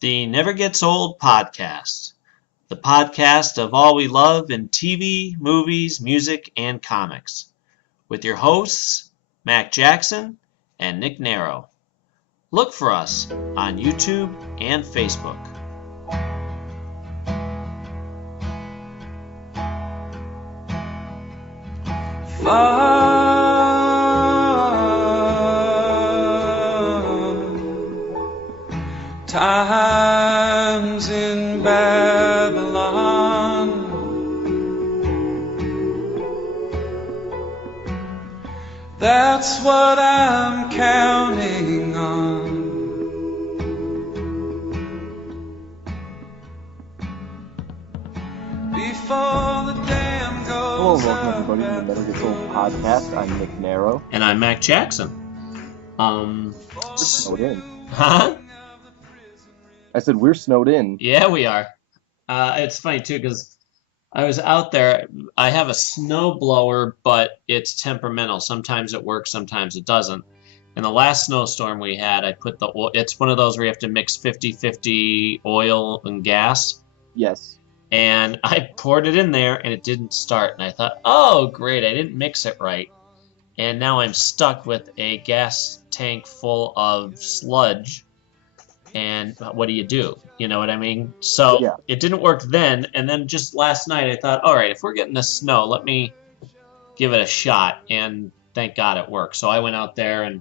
The Never Gets Old podcast, the podcast of all we love in TV, movies, music, and comics, with your hosts, Mac Jackson and Nick Narrow. Look for us on YouTube and Facebook. Times in Babylon, that's what I'm counting on. Before the dam goes. Hello and welcome everybody to the Never Gets Old podcast. I'm Nick Narrow. And I'm Mac Jackson. Snowed in. Huh? I said we're snowed in. Yeah, we are. It's funny too because I was out there. I have a snow blower, but it's temperamental. Sometimes it works, sometimes it doesn't. In the last snowstorm we had, I put the oil. It's one of those where you have to mix 50-50 oil and gas. Yes. And I poured it in there, and it didn't start. And I thought, oh, great, I didn't mix it right. And now I'm stuck with a gas tank full of sludge. And what do? You know what I mean? So Yeah. It didn't work then. And then just last night, I thought, all right, if we're getting this snow, let me give it a shot. And thank God it worked. So I went out there and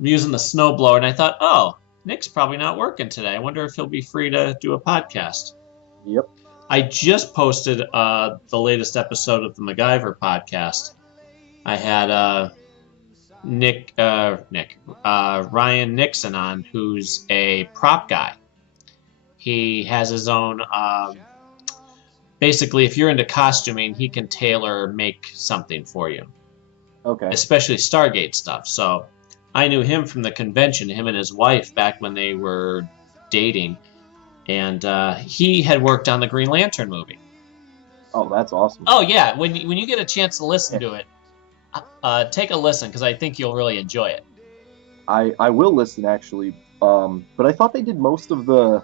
I'm using the snow blower. And I thought, oh, Nick's probably not working today. I wonder if he'll be free to do a podcast. Yep. I just posted the latest episode of the MacGyver podcast. I had Ryan Nixon on, who's a prop guy. He has his own. Basically, if you're into costuming, he can tailor make something for you, Okay. especially Stargate stuff. So I knew him from the convention, him and his wife, back when they were dating. And he had worked on the Green Lantern movie. Oh, that's awesome. Oh, yeah. When you get a chance to listen to it, take a listen, because I think you'll really enjoy it. I will listen actually. But I thought they did most of the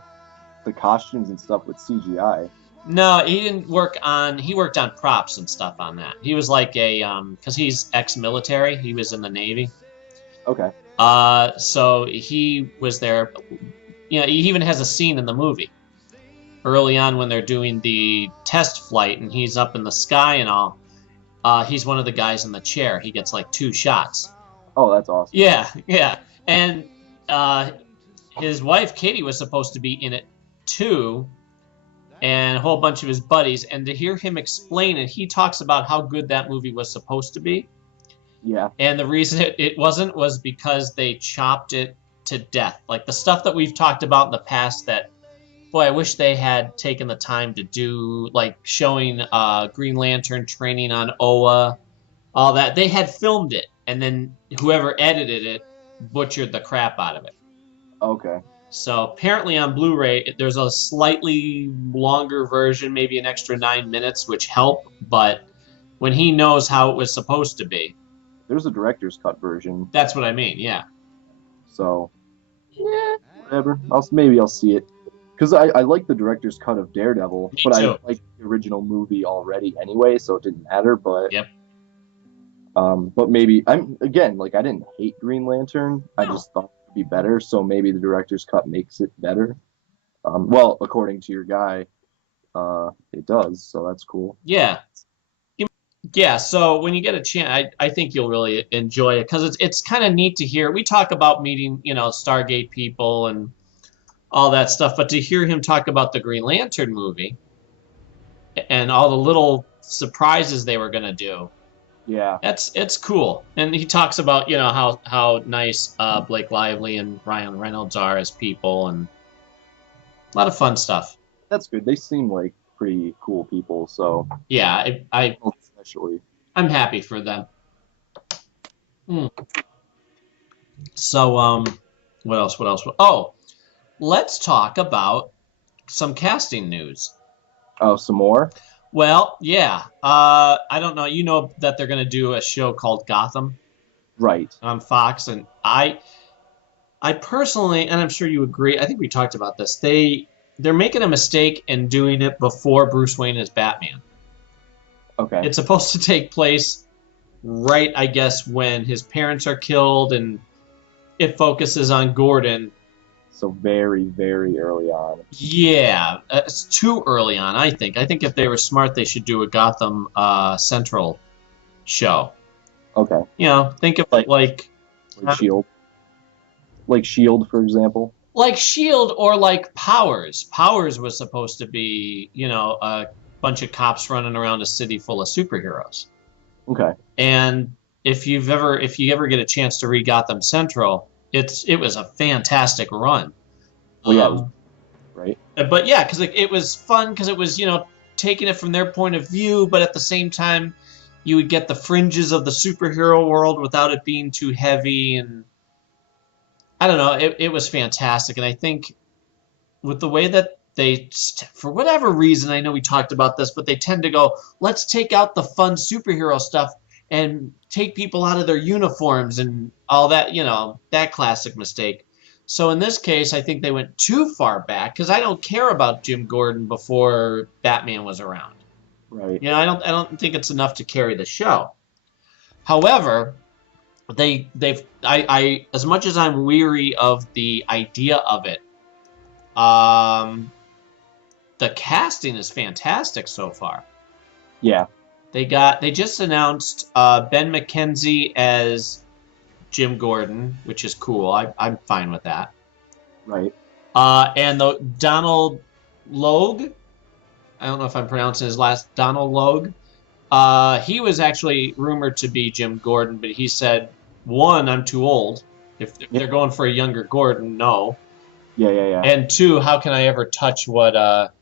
costumes and stuff with CGI. No, he didn't work on... He worked on props and stuff on that. He was like a... Because he's ex-military. He was in the Navy. Okay. So he was there... You know, he even has a scene in the movie early on when they're doing the test flight and he's up in the sky and all. He's one of the guys in the chair. He gets like 2 shots. Oh, that's awesome. Yeah. And his wife, Katie, was supposed to be in it too, and a whole bunch of his buddies. And to hear him explain it, he talks about how good that movie was supposed to be. Yeah. And the reason it wasn't was because they chopped it to death. Like the stuff that we've talked about in the past that, boy, I wish they had taken the time to do, like showing Green Lantern training on Oa, all that. They had filmed it, and then whoever edited it butchered the crap out of it. Okay. So apparently on Blu-ray, there's a slightly longer version, maybe an extra 9 minutes, which help, but when he knows how it was supposed to be. There's a director's cut version. That's what I mean, yeah. So, whatever. Maybe I'll see it. Because I like the director's cut of Daredevil, Me but too. I like the original movie already anyway, so it didn't matter. But Yep. But maybe I didn't hate Green Lantern. I No. just thought it would be better. So maybe the director's cut makes it better. Well, according to your guy, it does. So that's cool. Yeah. Yeah, so when you get a chance, I think you'll really enjoy it because it's kind of neat to hear. We talk about meeting, Stargate people and all that stuff, but to hear him talk about the Green Lantern movie and all the little surprises they were going to do, Yeah. it's cool. And he talks about, how nice Blake Lively and Ryan Reynolds are as people and a lot of fun stuff. That's good. They seem like pretty cool people. So Yeah, especially. I'm happy for them. So, what else? Oh, let's talk about some casting news. Oh, some more? Well, yeah. I don't know. You know that they're going to do a show called Gotham Right. on Fox, and I personally, and I'm sure you agree, I think we talked about this. They're making a mistake in doing it before Bruce Wayne is Batman. Okay. It's supposed to take place right, I guess, when his parents are killed, and it focuses on Gordon. So very, very early on. Yeah, it's too early on, I think. I think if they were smart, they should do a Gotham Central show. Okay. You know, think of it Like Shield. Like Shield, for example. like Shield or like Powers. Powers was supposed to be, you know, a bunch of cops running around a city full of superheroes. Okay. And if you ever get a chance to read Gotham Central, it was a fantastic run. Well, yeah, right. But yeah, because it was fun because it was, you know, taking it from their point of view, but at the same time, you would get the fringes of the superhero world without it being too heavy. And I don't know, it was fantastic. And I think with the way that they, for whatever reason, I know we talked about this, but they tend to go, let's take out the fun superhero stuff and take people out of their uniforms and all that, you know, that classic mistake. So in this case, I think they went too far back because I don't care about Jim Gordon before Batman was around. Right. You know, I don't think it's enough to carry the show. However, I as much as I'm weary of the idea of it, the casting is fantastic so far. Yeah. They just announced Ben McKenzie as Jim Gordon, which is cool. I'm fine with that. Right. And the Donald Logue, I don't know if I'm pronouncing his last, Donald Logue. He was actually rumored to be Jim Gordon, but he said, one, I'm too old. If they're going for a younger Gordon, no. Yeah. And two, how can I ever touch what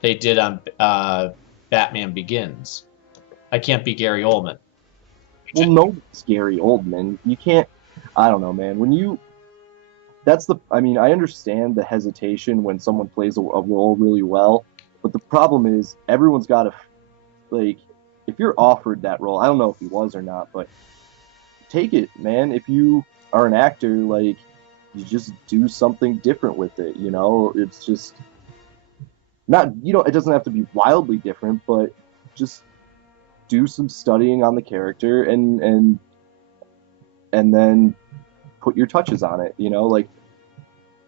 they did on Batman Begins? I can't be Gary Oldman. Well, no, it's Gary Oldman. You can't. I don't know, man. I mean, I understand the hesitation when someone plays a role really well, but the problem is everyone's got to, like, if you're offered that role, I don't know if he was or not, but take it, man. If you are an actor, like, you just do something different with it, you know? It's just not, it doesn't have to be wildly different, but just do some studying on the character and then put your touches on it, you know? Like,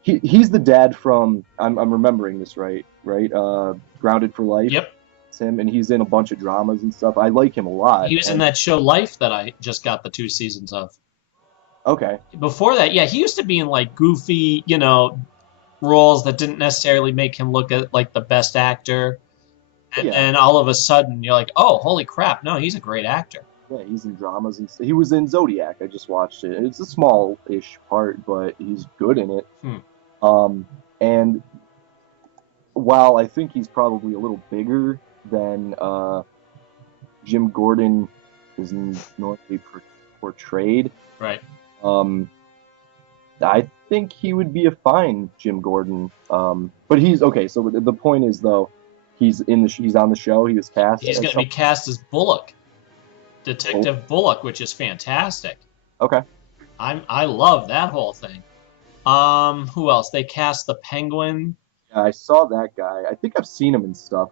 he's the dad from, I'm remembering this right? Grounded for Life. Yep. It's him, and he's in a bunch of dramas and stuff. I like him a lot. He was in that show Life that I just got the 2 seasons of. Okay. Before that, yeah, he used to be in like goofy, you know, roles that didn't necessarily make him look like the best actor. And then all of a sudden, you're like, oh, holy crap! No, he's a great actor. Yeah, he's in dramas and he was in Zodiac. I just watched it. It's a small-ish part, but he's good in it. And while I think he's probably a little bigger than Jim Gordon is normally portrayed, right? I think he would be a fine Jim Gordon. But he's okay. So the point is, though, he's on the show. He was cast. He's going to be cast as Bullock, Detective Bullock, which is fantastic. Okay. I love that whole thing. Who else? They cast the Penguin. Yeah, I saw that guy. I think I've seen him in stuff.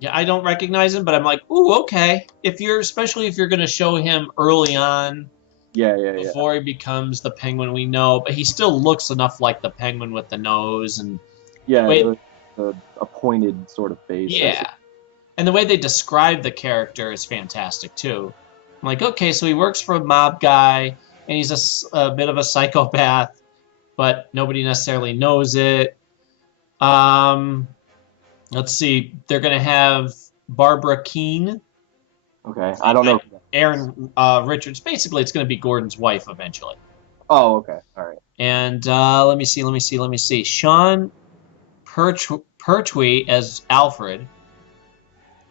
Yeah, I don't recognize him, but I'm like, ooh, okay. Especially if you're going to show him early on. Yeah. Before he becomes the Penguin we know, but he still looks enough like the Penguin with the nose and a pointed sort of face. Yeah, and the way they describe the character is fantastic too. I'm like, okay, so he works for a mob guy, and he's a bit of a psychopath, but nobody necessarily knows it. Let's see, they're gonna have Barbara Keene. Okay, I don't know. Aaron Richards. Basically, it's going to be Gordon's wife eventually. Oh, okay. All right. And let me see. Sean Pertwee as Alfred.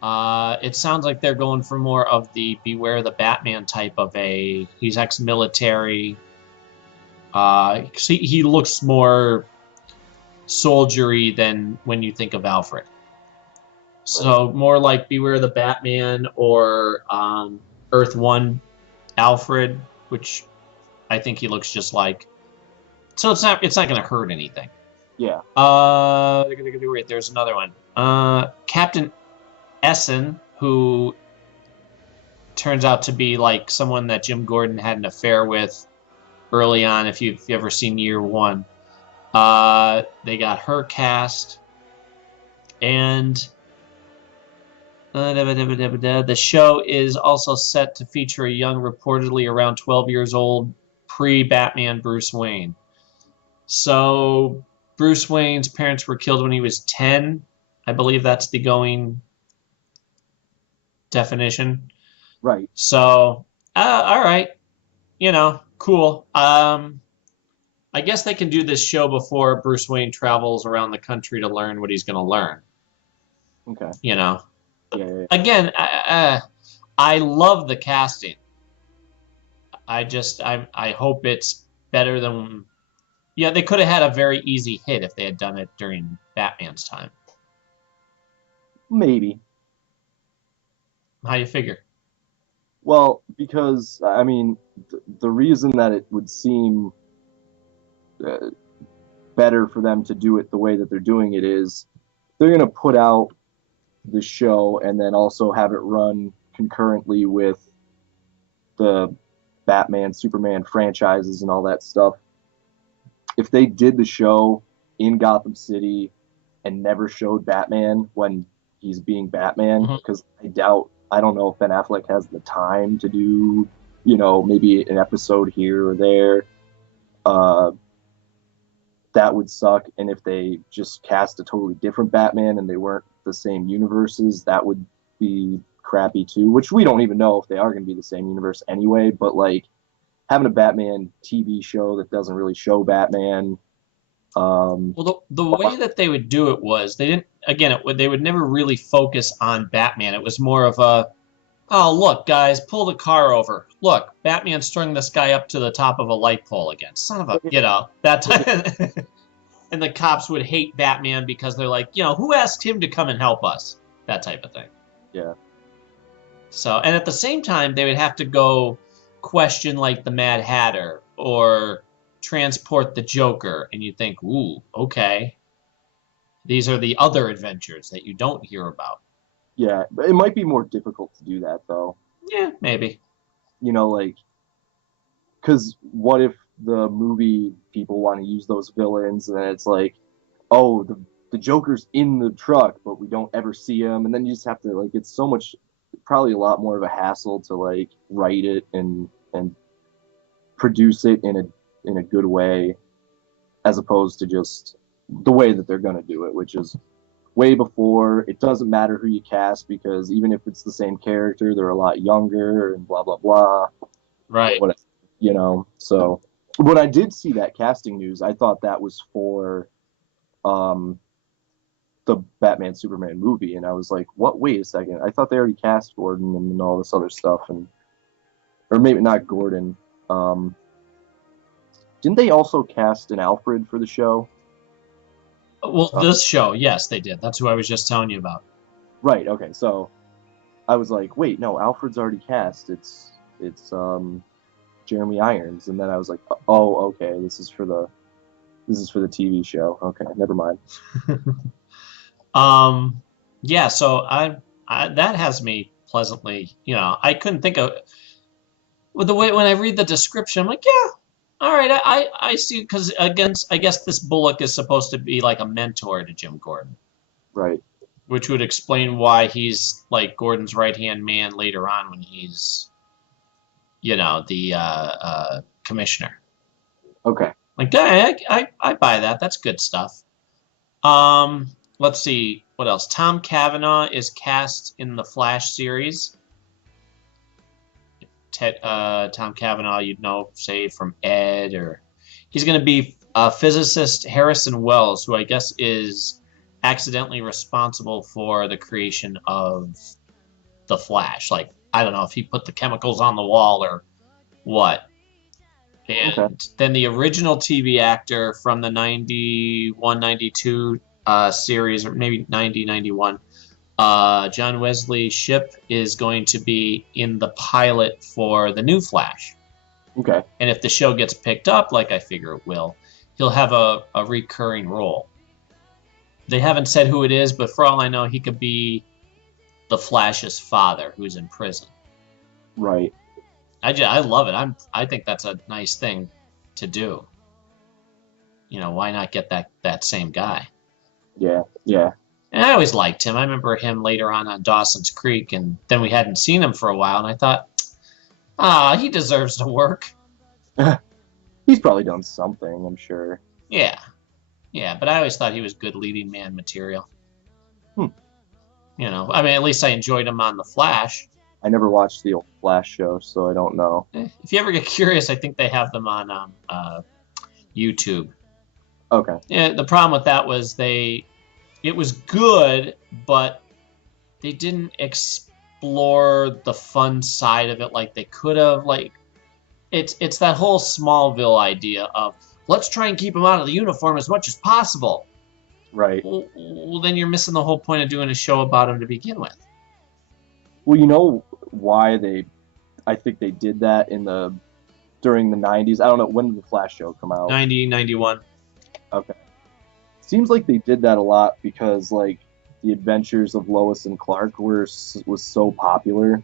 It sounds like they're going for more of the Beware the Batman type of he's ex-military. He looks more soldiery than when you think of Alfred. So more like Beware the Batman or Earth 1 Alfred, which I think he looks just like. So it's not going to hurt anything. Yeah. Wait, there's another one. Captain Essen, who turns out to be like someone that Jim Gordon had an affair with early on. If you've ever seen Year One, they got her cast, and the show is also set to feature a young, reportedly around 12 years old, pre-Batman Bruce Wayne. So Bruce Wayne's parents were killed when he was 10. I believe that's the going definition. Right. So, all right. Cool. I guess they can do this show before Bruce Wayne travels around the country to learn what he's going to learn. Okay. Yeah. Yeah. Again, I love the casting. I hope it's better than... Yeah, they could have had a very easy hit if they had done it during Batman's time. Maybe. How you figure? Well, because, I mean, the reason that it would seem better for them to do it the way that they're doing it is they're going to put out the show and then also have it run concurrently with the Batman, Superman franchises and all that stuff. If they did the show in Gotham City and never showed Batman when he's being Batman, because I don't know if Ben Affleck has the time to do, maybe an episode here or there. That would suck. And if they just cast a totally different Batman and they weren't the same universes, that would be crappy too, which we don't even know if they are going to be the same universe anyway. But like having a Batman TV show that doesn't really show Batman. Well, the way that they would do it was they would never really focus on Batman. It was more of a, oh, look, guys, pull the car over. Look, Batman strung this guy up to the top of a light pole again. Son of a, that time. And the cops would hate Batman because they're like, who asked him to come and help us? That type of thing. Yeah. So, and at the same time, they would have to go question like the Mad Hatter or transport the Joker, and you think, ooh, okay. These are the other adventures that you don't hear about. Yeah, it might be more difficult to do that, though. Yeah, maybe. Because what if the movie people want to use those villains, and then it's like, oh, the Joker's in the truck, but we don't ever see him, and then you just have to, it's so much, probably a lot more of a hassle to, write it and produce it in a good way, as opposed to just the way that they're going to do it, which is way before. It doesn't matter who you cast, because even if it's the same character, they're a lot younger and blah blah blah. Right. So when I did see that casting news, I thought that was for the Batman Superman movie, and I was like, what? Wait a second, I thought they already cast Gordon and all this other stuff, or maybe not Gordon. Didn't they also cast an Alfred for the show? Well, this show, yes, they did. That's who I was just telling you about. Right. Okay. So I was like, wait, no, Alfred's already cast. It's Jeremy Irons, and then I was like, oh, okay, this is for the TV show. Okay, never mind. Yeah. So I that has me pleasantly. I couldn't think of with the way when I read the description, I'm like, yeah. All right, I see, because I guess this Bullock is supposed to be like a mentor to Jim Gordon. Right. Which would explain why he's like Gordon's right-hand man later on when he's, the commissioner. Okay. Like, I buy that. That's good stuff. Let's see, what else? Tom Cavanaugh is cast in the Flash series. Tom Cavanaugh, say from Ed, or he's going to be physicist Harrison Wells, who I guess is accidentally responsible for the creation of the Flash. Like, I don't know if he put the chemicals on the wall or what. And then the original TV actor from the 91-92 series, or maybe 90-91, John Wesley Shipp is going to be in the pilot for the new Flash. Okay. And if the show gets picked up, like I figure it will, he'll have a recurring role. They haven't said who it is, but for all I know, he could be the Flash's father who's in prison. Right. I love it. I think that's a nice thing to do. You know, why not get that same guy? Yeah. Yeah. And I always liked him. I remember him later on Dawson's Creek, and then we hadn't seen him for a while, and I thought, he deserves to work. He's probably done something, I'm sure. Yeah. Yeah, but I always thought he was good leading man material. Hmm. You know, I mean, at least I enjoyed him on The Flash. I never watched the old Flash show, so I don't know. If you ever get curious, I think they have them on YouTube. Okay. Yeah, the problem with that was it was good, but they didn't explore the fun side of it like they could have. Like, it's that whole Smallville idea of let's try and keep him out of the uniform as much as possible. Right. Well, then you're missing the whole point of doing a show about him to begin with. Well, you know why I think they did that during the 90s. I don't know, when did the Flash show come out? 90, 91. Okay. Seems like they did that a lot because, like, the Adventures of Lois and Clark was so popular.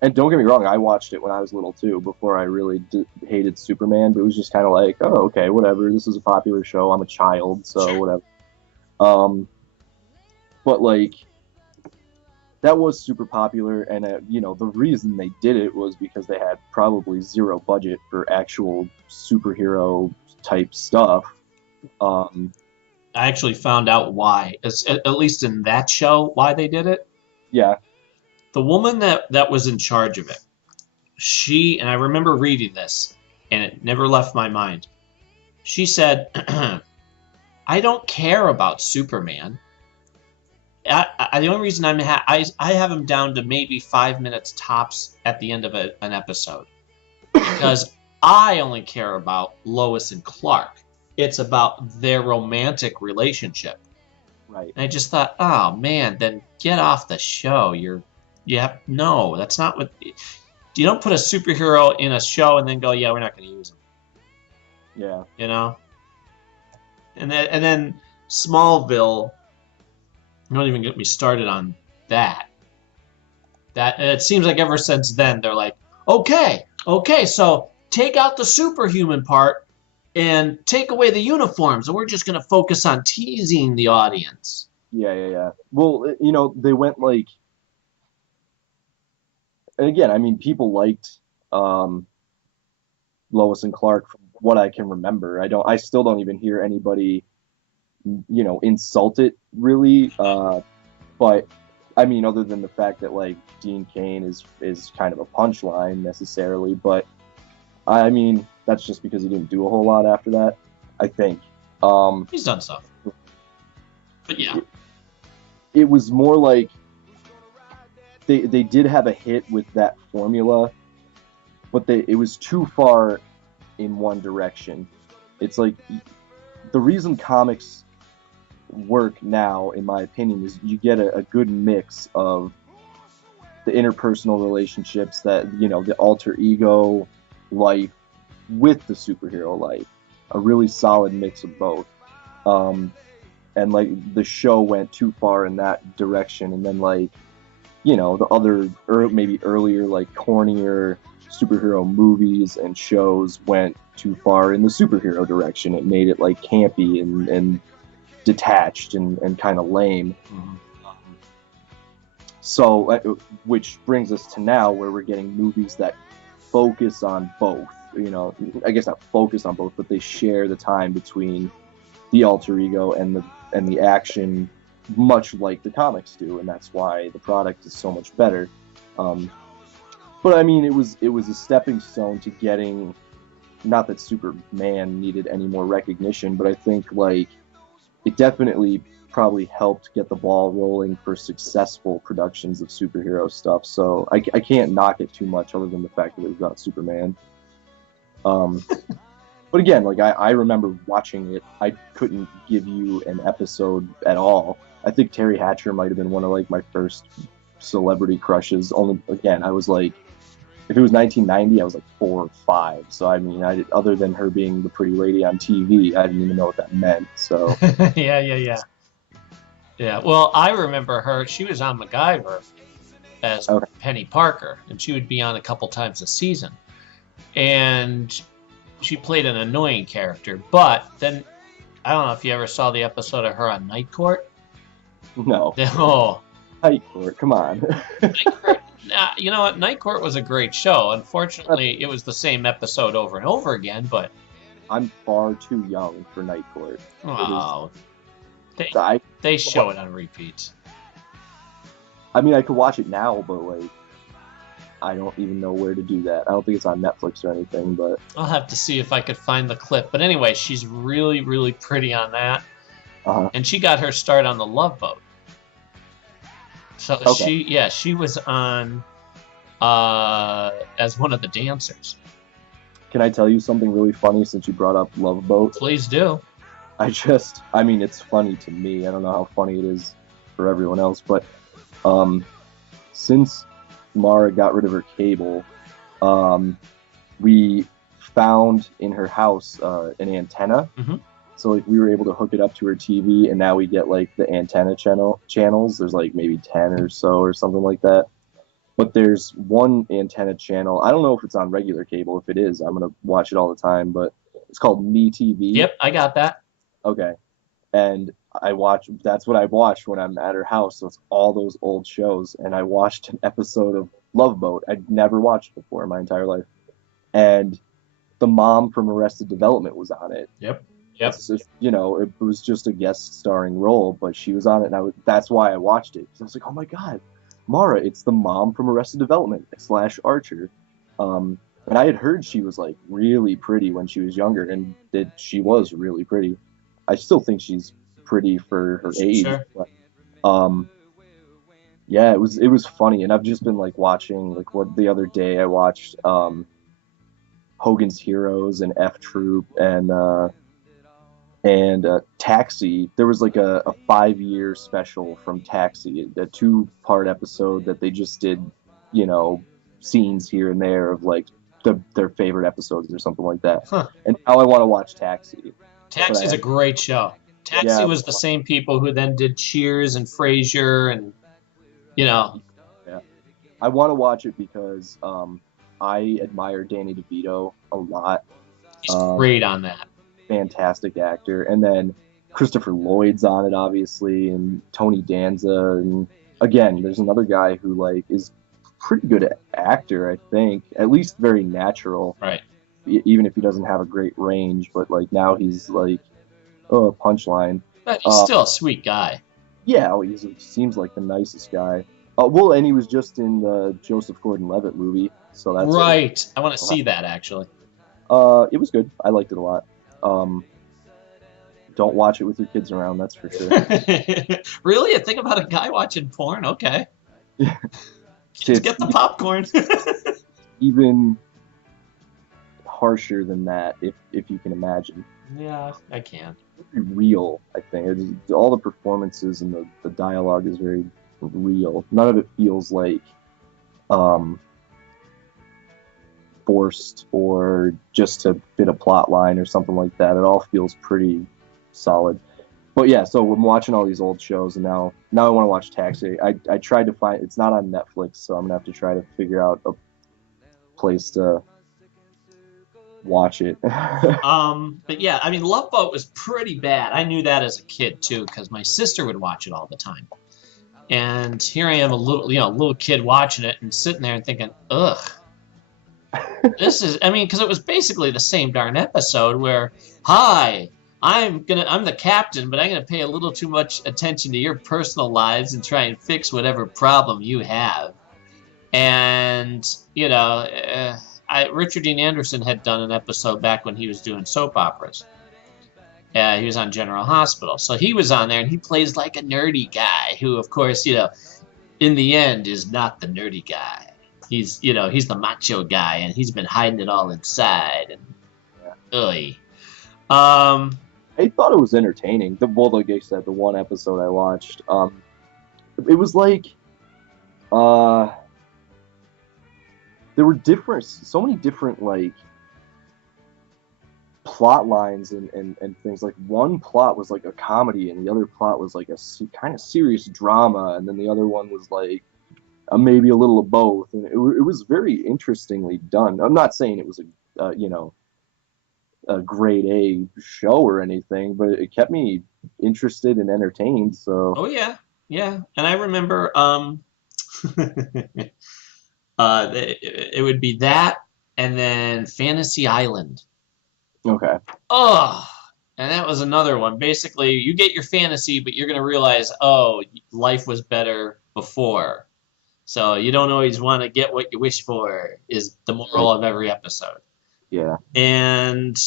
And don't get me wrong, I watched it when I was little too, before I really hated Superman, but it was just kind of like, oh, okay, whatever, this is a popular show, I'm a child, so Sure. whatever. But, like, that was super popular, and, you know, the reason they did it was because they had probably zero budget for actual superhero-type stuff. I actually found out why, at least in that show, why they did it. Yeah. The woman that was in charge of it, and I remember reading this, and it never left my mind. She said, I don't care about Superman. The only reason I have him down to maybe 5 minutes tops at the end of an episode, because I only care about Lois and Clark. It's about their romantic relationship. Right. And I just thought, oh man, then get off the show. No, that's not what. You don't put a superhero in a show and then go, yeah, we're not going to use him. Yeah. You know. And then Smallville. Don't even get me started on that. It seems like ever since then they're like, okay, so take out the superhuman part and take away the uniforms, and we're just going to focus on teasing the audience. Yeah. Well, you know, they went like, and again, I mean, people liked Lois and Clark from what I can remember. I still don't even hear anybody, you know, insult it really. But I mean, other than the fact that like Dean Cain is kind of a punchline necessarily, but I mean, that's just because he didn't do a whole lot after that, I think. He's done stuff. But yeah. It was more like they did have a hit with that formula, but it was too far in one direction. It's like the reason comics work now, in my opinion, is you get a good mix of the interpersonal relationships, that, you know, the alter ego life with the superhero life, a really solid mix of both. And like the show went too far in that direction, and then like, you know, the other maybe earlier like cornier superhero movies and shows went too far in the superhero direction. It made it like campy and detached and kind of lame. Mm-hmm. So, which brings us to now, where we're getting movies that focus on both. You know, I guess not focus on both, but they share the time between the alter ego and the action, much like the comics do, and that's why the product is so much better. But I mean, it was a stepping stone to getting. Not that Superman needed any more recognition, but I think like it definitely probably helped get the ball rolling for successful productions of superhero stuff. So I can't knock it too much, other than the fact that it was about Superman. But again, like I remember watching it. I couldn't give you an episode at all. I think Terry Hatcher might have been one of like my first celebrity crushes. Only, again, I was like if it was 1990, I was like 4 or 5. So I mean, other than her being the pretty lady on TV, I didn't even know what that meant. So Yeah. Yeah. Well, I remember her. She was on MacGyver as Okay. Penny Parker, and she would be on a couple times a season. And she played an annoying character. But then, I don't know if you ever saw the episode of her on Night Court. no, Oh, Night Court, come on. Night Court. Nah, you know what? Night Court was a great show. Unfortunately, it was the same episode over and over again. But I'm far too young for Night Court. oh, I they show it on repeats. mean, I could watch it now, but like, I don't even know where to do that. I don't think it's on Netflix or anything, but I'll have to see if I could find the clip. But anyway, she's really, really pretty on that. And she got her start on the Love Boat. So Okay. she was on as one of the dancers. Can I tell you something really funny since you brought up Love Boat? Please do. I mean, it's funny to me. I don't know how funny it is for everyone else, but since Mara got rid of her cable, we found in her house an antenna. Mhm. So like we were able to hook it up to her TV, and now we get like the antenna channels. There's like maybe 10 or so or something like that. But there's one antenna channel. I don't know if it's on regular cable. If it is, I'm gonna watch it all the time. But it's called MeTV. Yep, I got that. Okay. And that's what I watch when I'm at her house. So it's all those old shows. And I watched an episode of Love Boat. I'd never watched before in my entire life. And the mom from Arrested Development was on it. Yep. So, you know, it was just a guest starring role, but she was on it. And that's why I watched it. Because I was like, oh my God, Mara, it's the mom from Arrested Development / Archer. And I had heard she was like really pretty when she was younger, and that she was really pretty. I still think she's pretty for her age. Sure. But, yeah, it was funny, and I've just been like watching like what the other day I watched Hogan's Heroes and F Troop and Taxi. There was like a 5-year special from Taxi, a 2-part episode that they just did, you know, scenes here and there of like their favorite episodes or something like that. Huh. And now I want to watch Taxi. Taxi's a great show. Taxi was the same people who then did Cheers and Frasier and, you know. Yeah. I want to watch it because I admire Danny DeVito a lot. He's great on that. Fantastic actor. And then Christopher Lloyd's on it, obviously, and Tony Danza. And again, there's another guy who like is pretty good actor, I think. At least very natural. Right. Even if he doesn't have a great range, but like now he's like, oh, punchline. But he's still a sweet guy. Yeah, he seems like the nicest guy. Well, and he was just in the Joseph Gordon-Levitt movie, so that's right. I want to see that actually. It was good. I liked it a lot. Don't watch it with your kids around, that's for sure. Really? A thing about a guy watching porn? Okay. It's get the popcorn. Even harsher than that, if you can imagine. Yeah, I can. Very real, I think. All the performances and the dialogue is very real. None of it feels like forced or just to fit a plot line or something like that. It all feels pretty solid. But yeah, so I'm watching all these old shows, and now I want to watch Taxi. I tried to find, it's not on Netflix, so I'm gonna have to try to figure out a place to watch it. But yeah, I mean, Love Boat was pretty bad. I knew that as a kid too, because my sister would watch it all the time. And here I am, a little kid watching it and sitting there and thinking, ugh. This is, I mean, because it was basically the same darn episode where, hi, I'm the captain, but I'm gonna pay a little too much attention to your personal lives and try and fix whatever problem you have. And you know, Richard Dean Anderson had done an episode back when he was doing soap operas. He was on General Hospital, so he was on there, and he plays like a nerdy guy who, of course, you know, in the end, is not the nerdy guy. He's the macho guy, and he's been hiding it all inside. And I thought it was entertaining. Like I said, the one episode I watched, it was like, there were so many different like plot lines and things. Like one plot was like a comedy, and the other plot was like a kind of serious drama, and then the other one was like maybe a little of both, and it was very interestingly done. I'm not saying it was a grade A show or anything, but it kept me interested and entertained. So Oh yeah, yeah. And I remember it would be that, and then Fantasy Island. okay, Oh, and that was another one. Basically, you get your fantasy, but you're gonna realize, oh, life was better before. So you don't always want to get what you wish for, is the moral of every episode. yeah, And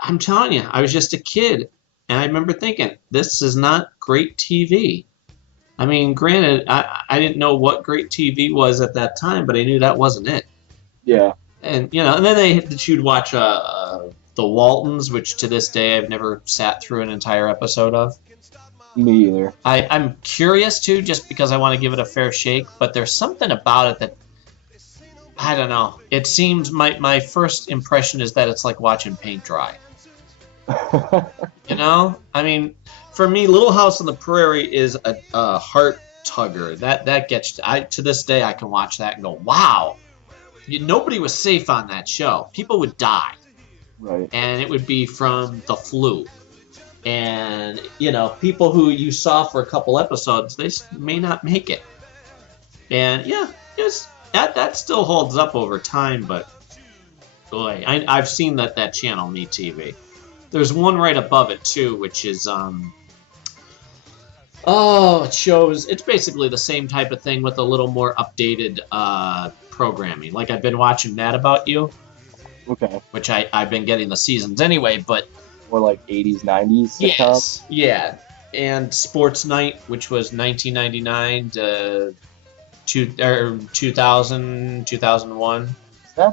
I'm telling you, I was just a kid, and I remember thinking, this is not great TV. I mean, granted, I didn't know what great TV was at that time, but I knew that wasn't it. yeah. And and then you'd watch the Waltons, which to this day I've never sat through an entire episode of. Me either. I'm curious too, just because I want to give it a fair shake, but there's something about it that I don't know. It seems my first impression is that it's like watching paint dry. I mean, for me, Little House on the Prairie is a heart tugger. That gets to this day I can watch that and go, wow. Nobody was safe on that show. People would die. Right. And it would be from the flu. And, people who you saw for a couple episodes, they may not make it. And, yeah, that still holds up over time, but, boy, I've seen that channel, MeTV. There's one right above it, too, which is, it's basically the same type of thing with a little more updated programming. Like, I've been watching Mad About You. Okay. Which I've been getting the seasons anyway, but... More like 80s, 90s? Yes, yeah. And Sports Night, which was 1999 to 2000, 2001. Is that,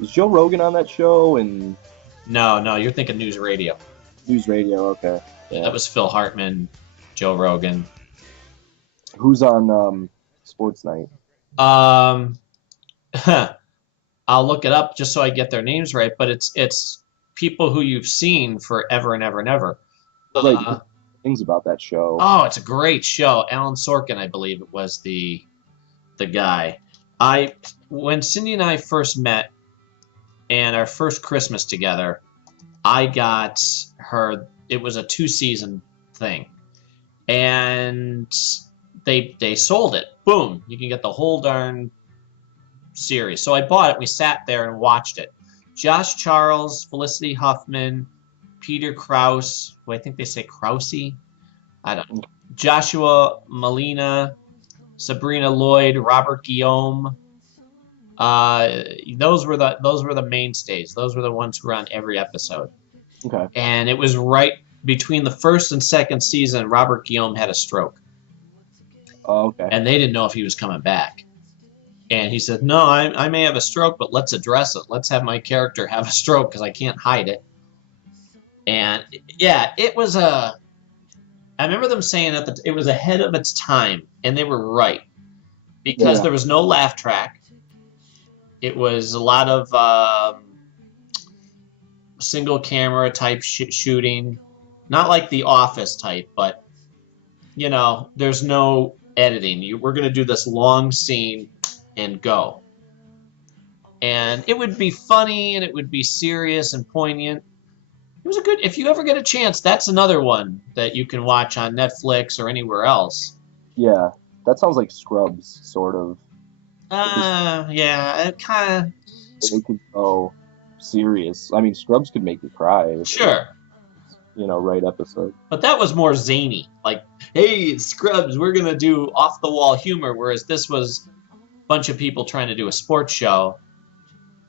was Joe Rogan on that show? And No, you're thinking News Radio. News Radio, okay. Yeah. That was Phil Hartman, Joe Rogan. Who's on Sports Night? I'll look it up just so I get their names right, but it's people who you've seen forever and ever and ever. Like things about that show. Oh, it's a great show. Alan Sorkin, I believe it was the guy. When Cindy and I first met and our first Christmas together, I got her. It was a 2-season thing, and they sold it. Boom, you can get the whole darn series. So I bought it. We sat there and watched it. Josh Charles, Felicity Huffman, Peter Krause, I think they say Krause. I don't know. Joshua Malina, Sabrina Lloyd, Robert Guillaume. Those were the mainstays. Those were the ones who were on every episode. Okay. And it was right between the first and second season. Robert Guillaume had a stroke. Oh, okay. And they didn't know if he was coming back. And he said, no, I may have a stroke, but let's address it. Let's have my character have a stroke because I can't hide it. And, yeah, it was I remember them saying that it was ahead of its time, and they were right. Because there was no laugh track. It was a lot of single camera type shooting. Not like The Office type, but, there's no editing. We're going to do this long scene and go. And it would be funny and it would be serious and poignant. It was if you ever get a chance, that's another one that you can watch on Netflix or anywhere else. Yeah, that sounds like Scrubs, sort of. Yeah, it kind of... It could go serious. I mean, Scrubs could make you cry. Sure. Right episode. But that was more zany. Like, hey, it's Scrubs, we're going to do off-the-wall humor, whereas this was bunch of people trying to do a sports show,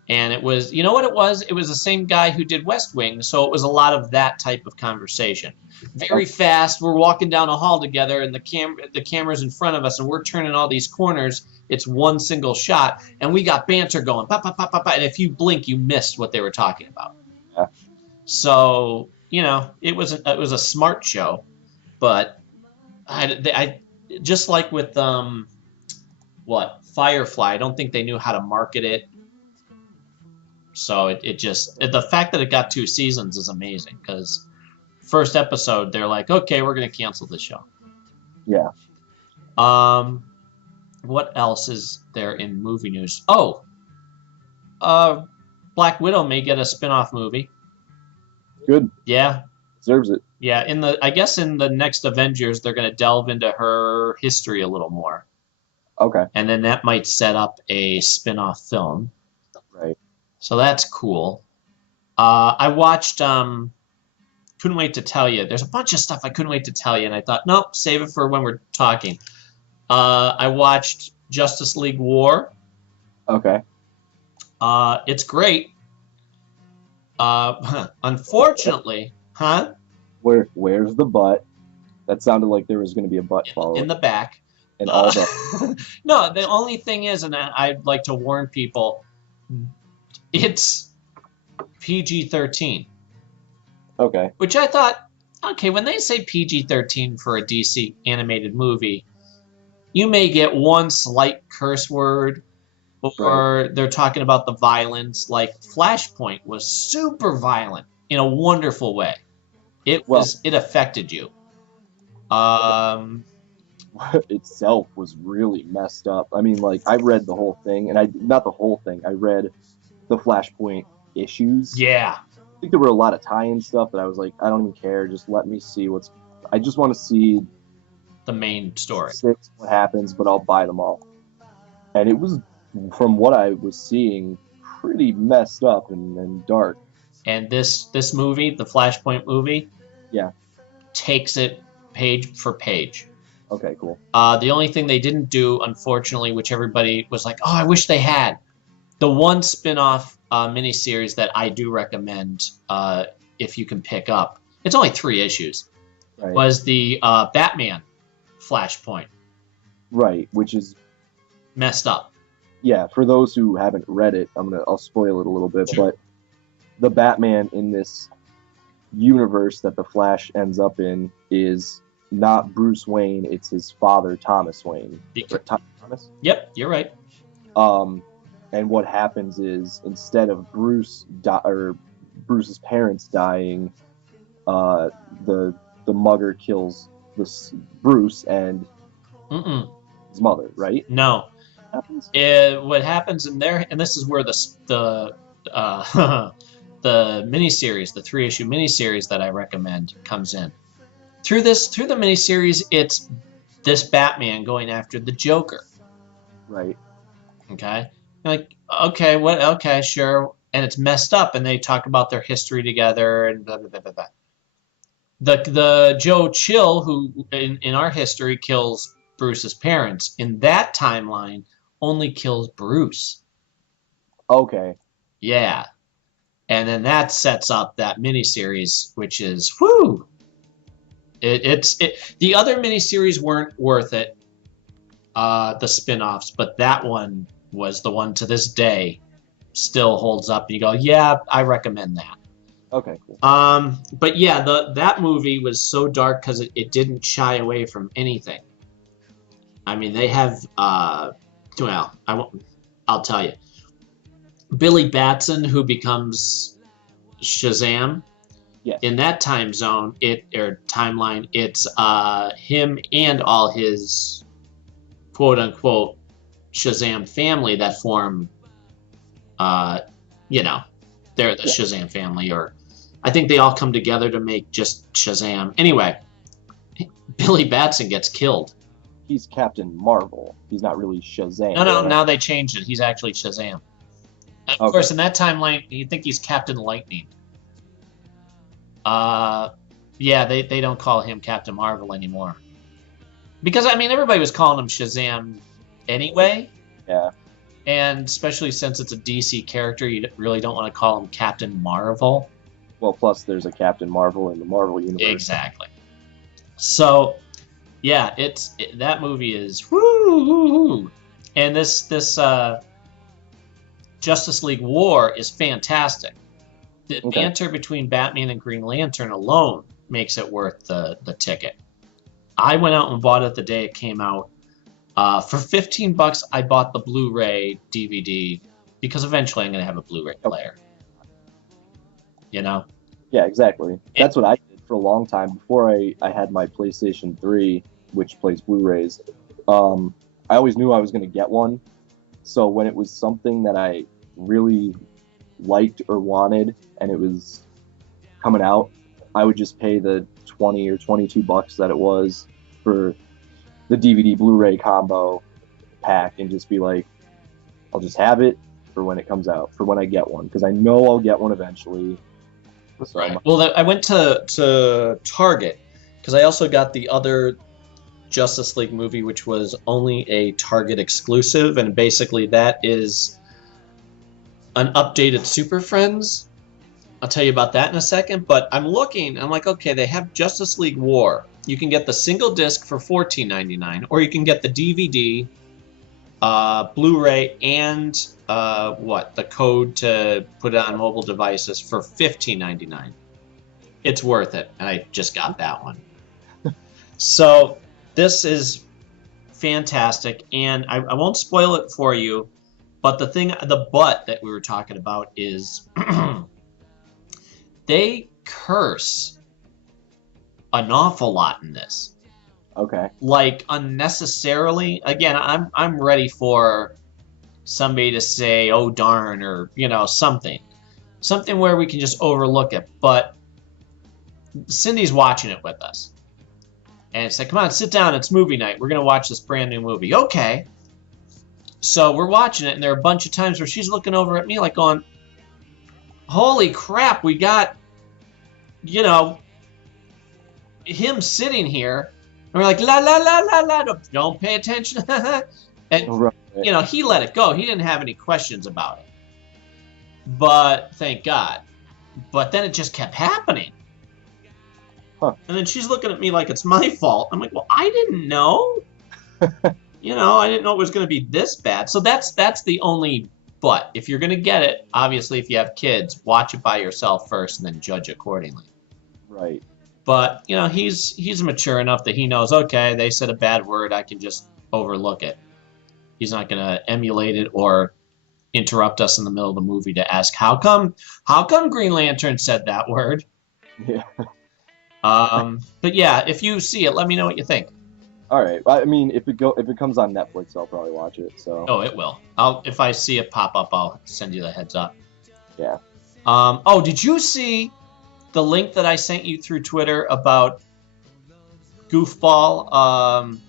and it was, you know what it was? It was the same guy who did West Wing, so it was a lot of that type of conversation. Very fast, we're walking down a hall together, and the camera's in front of us, and we're turning all these corners. It's one single shot, and we got banter going, pop, pop, pop, pop, pop, and if you blink, you missed what they were talking about. Yeah. So, it was a smart show, but I just like with what, Firefly. I don't think they knew how to market it. So it just, the fact that it got 2 seasons is amazing, because first episode they're like, okay, we're gonna cancel this show. Yeah. What else is there in movie news? Oh, Black Widow may get a spin-off movie. Good. Yeah. Deserves it. Yeah, I guess in the next Avengers they're gonna delve into her history a little more. Okay. And then that might set up a spin-off film. Right. So that's cool. I watched couldn't wait to tell you. There's a bunch of stuff I couldn't wait to tell you, and I thought, nope, save it for when we're talking. I watched Justice League War. Okay. It's great. Unfortunately, huh? Where's the butt? That sounded like there was going to be a butt follow In the back. and all the. No, the only thing is, and I'd like to warn people, it's PG-13. Okay. Which I thought, okay, when they say PG-13 for a DC animated movie, you may get one slight curse word, or they're talking about the violence. Like Flashpoint was super violent in a wonderful way. It affected you. Itself was really messed up. I mean, like, I read the whole thing, and not the whole thing. I read the Flashpoint issues. Yeah. I think there were a lot of tie-in stuff that I was like, I don't even care. Just let me see I just want to see The main story. what happens, but I'll buy them all. And it was, from what I was seeing, pretty messed up and dark. And this movie, the Flashpoint movie, takes it page for page. Okay, cool. The only thing they didn't do, unfortunately, which everybody was like, oh, I wish they had, the one spin-off miniseries that I do recommend if you can pick up, it's only 3 issues, was the Batman Flashpoint. Right, which is messed up. Yeah, for those who haven't read it, I'll spoil it a little bit, but the Batman in this universe that the Flash ends up in is not Bruce Wayne, it's his father, Thomas Wayne. Thomas? Yep, you're right. And what happens is, instead of Bruce's parents dying, the mugger kills Bruce and his mother, right? No. What happens in there, and this is where the miniseries, the 3-issue miniseries that I recommend, comes in. Through the miniseries, it's this Batman going after the Joker. Right. Okay. Like, okay, what? Okay, sure. And it's messed up, and they talk about their history together, and blah, blah, blah, blah, blah. The Joe Chill, who in our history kills Bruce's parents, in that timeline only kills Bruce. Okay. Yeah. And then that sets up that miniseries, which is whoo. The other miniseries weren't worth it, the spin-offs, but that one was the one to this day still holds up. And you go, yeah, I recommend that. Okay, cool. But yeah, that movie was so dark because it didn't shy away from anything. I mean, they have I'll tell you. Billy Batson, who becomes Shazam, in that time zone, timeline, it's him and all his quote unquote Shazam family that form, they're the Shazam family, or I think they all come together to make just Shazam. Anyway, Billy Batson gets killed. He's Captain Marvel. He's not really Shazam. No, now they changed it. He's actually Shazam. Of course, in that timeline, you think he's Captain Lightning. They don't call him Captain Marvel anymore. Because, I mean, everybody was calling him Shazam anyway. Yeah. And especially since it's a DC character, you really don't want to call him Captain Marvel. Well, plus there's a Captain Marvel in the Marvel universe. Exactly. So, yeah, that movie is woo. And this Justice League War is fantastic. The banter between Batman and Green Lantern alone makes it worth the ticket. I went out and bought it the day it came out. For $15, I bought the Blu-ray DVD because eventually I'm gonna have a Blu-ray player. You know? Yeah, exactly. That's what I did for a long time before I had my PlayStation 3, which plays Blu-rays. I always knew I was going to get one. So when it was something that I really liked or wanted and it was coming out, I would just pay the 20 or $22 that it was for the DVD Blu-ray combo pack and just be like, I'll just have it for when it comes out, for when I get one, because I know I'll get one eventually. So Right. Well, I went to Target because I also got the other Justice League movie, which was only a Target exclusive, and basically that is an updated Super Friends. I'll tell you about that in a second, but I'm like, okay, they have Justice League War. You can get the single disc for $14.99, or you can get the DVD, Blu-ray, and the code to put it on mobile devices for $15.99. It's worth it, and I just got that one. So this is fantastic, and I won't spoil it for you, but the butt that we were talking about is they curse an awful lot in this. Okay. Like unnecessarily. Again, I'm ready for somebody to say, "Oh darn," or something where we can just overlook it. But Cindy's watching it with us, and it's like, "Come on, sit down. It's movie night. We're gonna watch this brand new movie." Okay. So we're watching it, and there are a bunch of times where she's looking over at me like going, "Holy crap, we got, him sitting here." And we're like, "La, la, la, la, la, don't pay attention." And, Right. he let it go. He didn't have any questions about it. But thank God. But then it just kept happening. Huh. And then she's looking at me like it's my fault. I'm like, well, I didn't know. I didn't know it was going to be this bad. So that's the only but. If you're going to get it, obviously, if you have kids, watch it by yourself first and then judge accordingly. Right. But, he's mature enough that he knows, okay, they said a bad word, I can just overlook it. He's not going to emulate it or interrupt us in the middle of the movie to ask, how come Green Lantern said that word? Yeah. But yeah, if you see it, let me know what you think. All right. I mean, if it comes on Netflix, I'll probably watch it. So. Oh, it will. If I see it pop up, I'll send you the heads up. Yeah. Did you see the link that I sent you through Twitter about Goofball?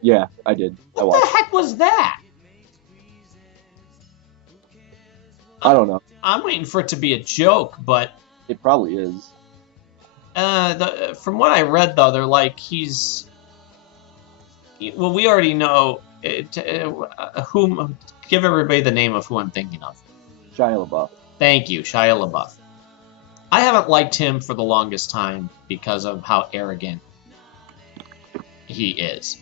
Yeah, I did. What the heck was that? I don't know. I'm waiting for it to be a joke, but It probably is. from what I read, though, they're like well, we already know whom. Give everybody the name of who I'm thinking of. Shia LaBeouf. Thank you, Shia LaBeouf. I haven't liked him for the longest time because of how arrogant he is.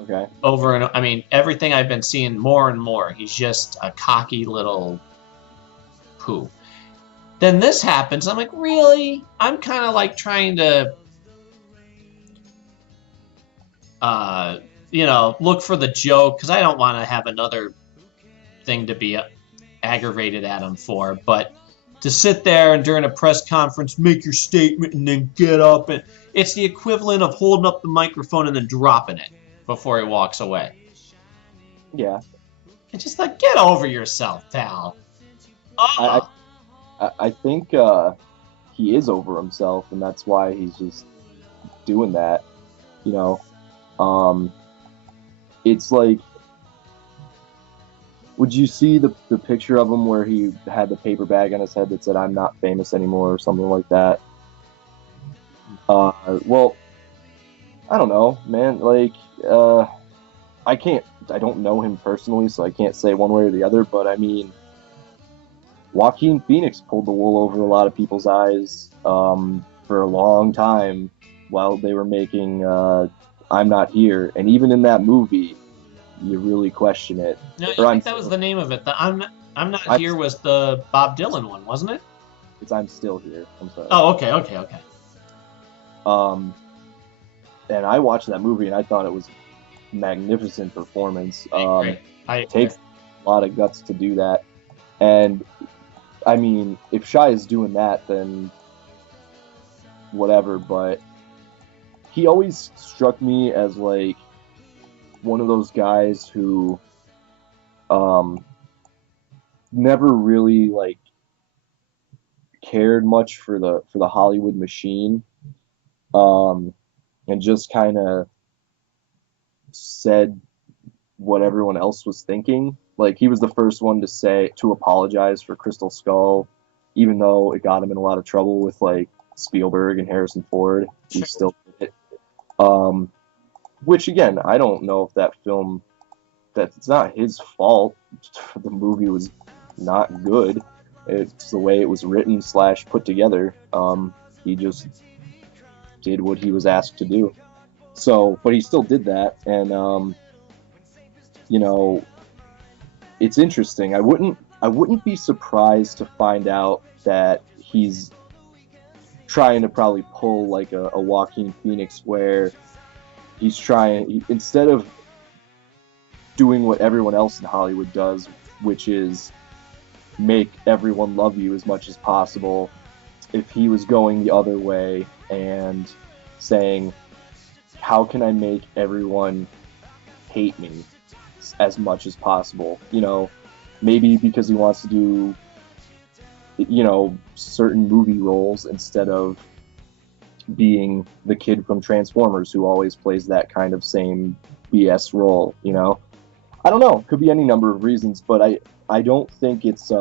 Okay. Everything I've been seeing more and more, he's just a cocky little poo. Then this happens, I'm like, really? I'm kind of like trying to, look for the joke, because I don't want to have another thing to be aggravated at him for, but to sit there and during a press conference make your statement and then get up, and it's the equivalent of holding up the microphone and then dropping it before he walks away. Yeah. It's just like, get over yourself, pal. I think he is over himself, and that's why he's just doing that. It's like, would you see the picture of him where he had the paper bag on his head that said, "I'm not famous anymore," or something like that? Well, I don't know, man. Like, I don't know him personally, so I can't say one way or the other, but I mean, Joaquin Phoenix pulled the wool over a lot of people's eyes for a long time while they were making I'm Not Here, and even in that movie, you really question it. No, I think that was the name of it. The I'm Not Here was the Bob Dylan one, wasn't it? It's I'm Still Here. I'm sorry. Oh, okay. And I watched that movie and I thought it was magnificent performance. I agree. It takes a lot of guts to do that, and I mean, if Shia is doing that, then whatever. But he always struck me as like one of those guys who never really like cared much for the Hollywood machine, and just kind of said what everyone else was thinking. Like he was the first one to apologize for Crystal Skull, even though it got him in a lot of trouble with like Spielberg and Harrison Ford. He still did it. Which again, I don't know if that film, that it's not his fault. The movie was not good. It's the way it was written / put together. He just did what he was asked to do. So, but he still did that, and you know, it's interesting. I wouldn't be surprised to find out that he's trying to probably pull like a Joaquin Phoenix, where he's trying, instead of doing what everyone else in Hollywood does, which is make everyone love you as much as possible, if he was going the other way and saying, how can I make everyone hate me as much as possible? You know, maybe because he wants to do, you know, certain movie roles instead of being the kid from Transformers who always plays that kind of same BS role, you know? I don't know. Could be any number of reasons, but I don't think it's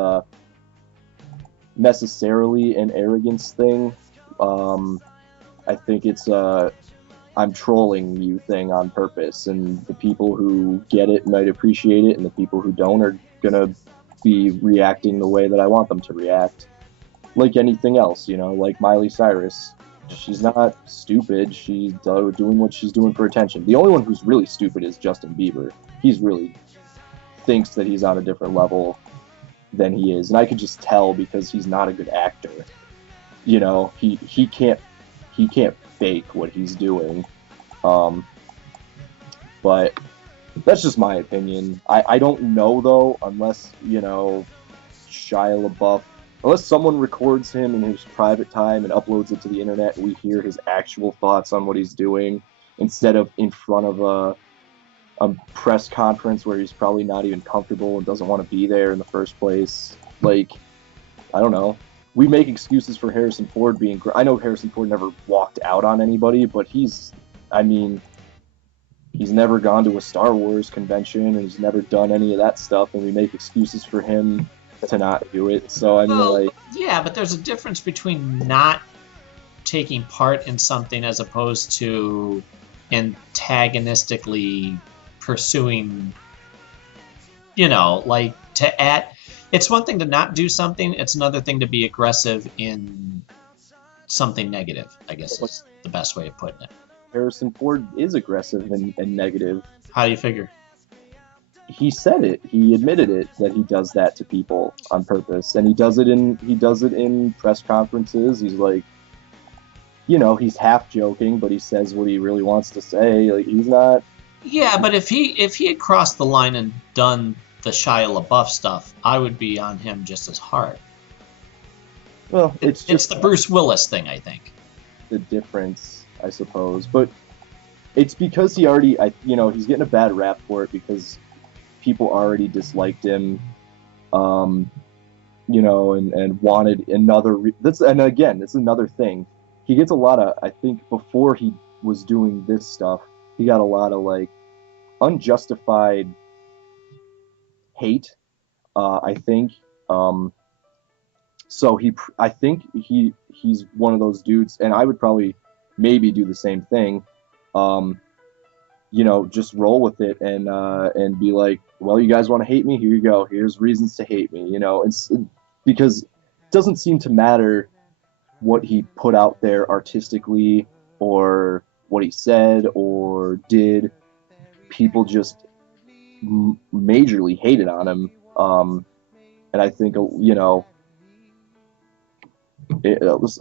necessarily an arrogance thing. I think it's I'm trolling you thing on purpose, and the people who get it might appreciate it, and the people who don't are gonna be reacting the way that I want them to react. Like anything else, you know, like Miley Cyrus. She's not stupid. She's doing what she's doing for attention. The only one who's really stupid is Justin Bieber. He's really thinks that he's on a different level than he is, and I could just tell because he's not a good actor. You know, he can't fake what he's doing. But that's just my opinion. I don't know though, unless, you know, Shia LaBeouf, unless someone records him in his private time and uploads it to the internet and we hear his actual thoughts on what he's doing instead of in front of a press conference where he's probably not even comfortable and doesn't want to be there in the first place. Like, I don't know. We make excuses for Harrison Ford being I know Harrison Ford never walked out on anybody, but he's never gone to a Star Wars convention, and he's never done any of that stuff, and we make excuses for him to not do it. So, I mean, like... Yeah, but there's a difference between not taking part in something as opposed to antagonistically pursuing, you know, like, it's one thing to not do something, it's another thing to be aggressive in something negative, I guess is the best way of putting it. Harrison Ford is aggressive and negative. How do you figure? He said it. He admitted it, that he does that to people on purpose, and he does it in press conferences. He's like, you know, he's half joking, but he says what he really wants to say. Like, he's not. Yeah, but if he had crossed the line and done the Shia LaBeouf stuff, I would be on him just as hard. Well, it's the Bruce Willis thing, I think. The difference, I suppose, but it's because he already, he's getting a bad rap for it because people already disliked him, and wanted another. And again, it's another thing. He gets a lot of, I think, before he was doing this stuff, he got a lot of like unjustified hate. I think. So I think he's one of those dudes, and I would probably maybe do the same thing. Just roll with it and be like, well, you guys want to hate me? Here you go. Here's reasons to hate me. It's because it doesn't seem to matter what he put out there artistically or what he said or did. People just majorly hated on him. And I think, a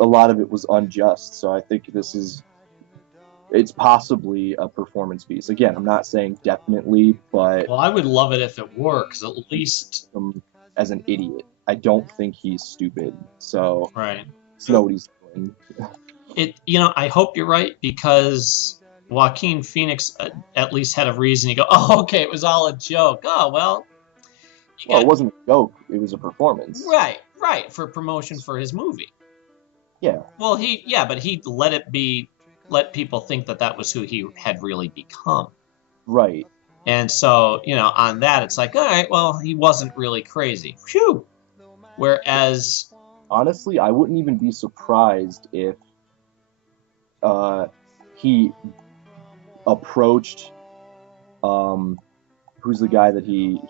lot of it was unjust. So I think this is it's possibly a performance piece. Again, I'm not saying definitely, but Well, I would love it if it works. At least, as an idiot, I don't think he's stupid. So right. it's know what he's doing. I hope you're right, because Joaquin Phoenix at least had a reason. You go, oh, okay, it was all a joke. Oh, well. It wasn't a joke. It was a performance. Right, for promotion for his movie. Yeah. Well, but he let people think that was who he had really become. Right. And so, on that, it's like, all right, well, he wasn't really crazy. Phew. Whereas, honestly, I wouldn't even be surprised if he approached who's the guy that he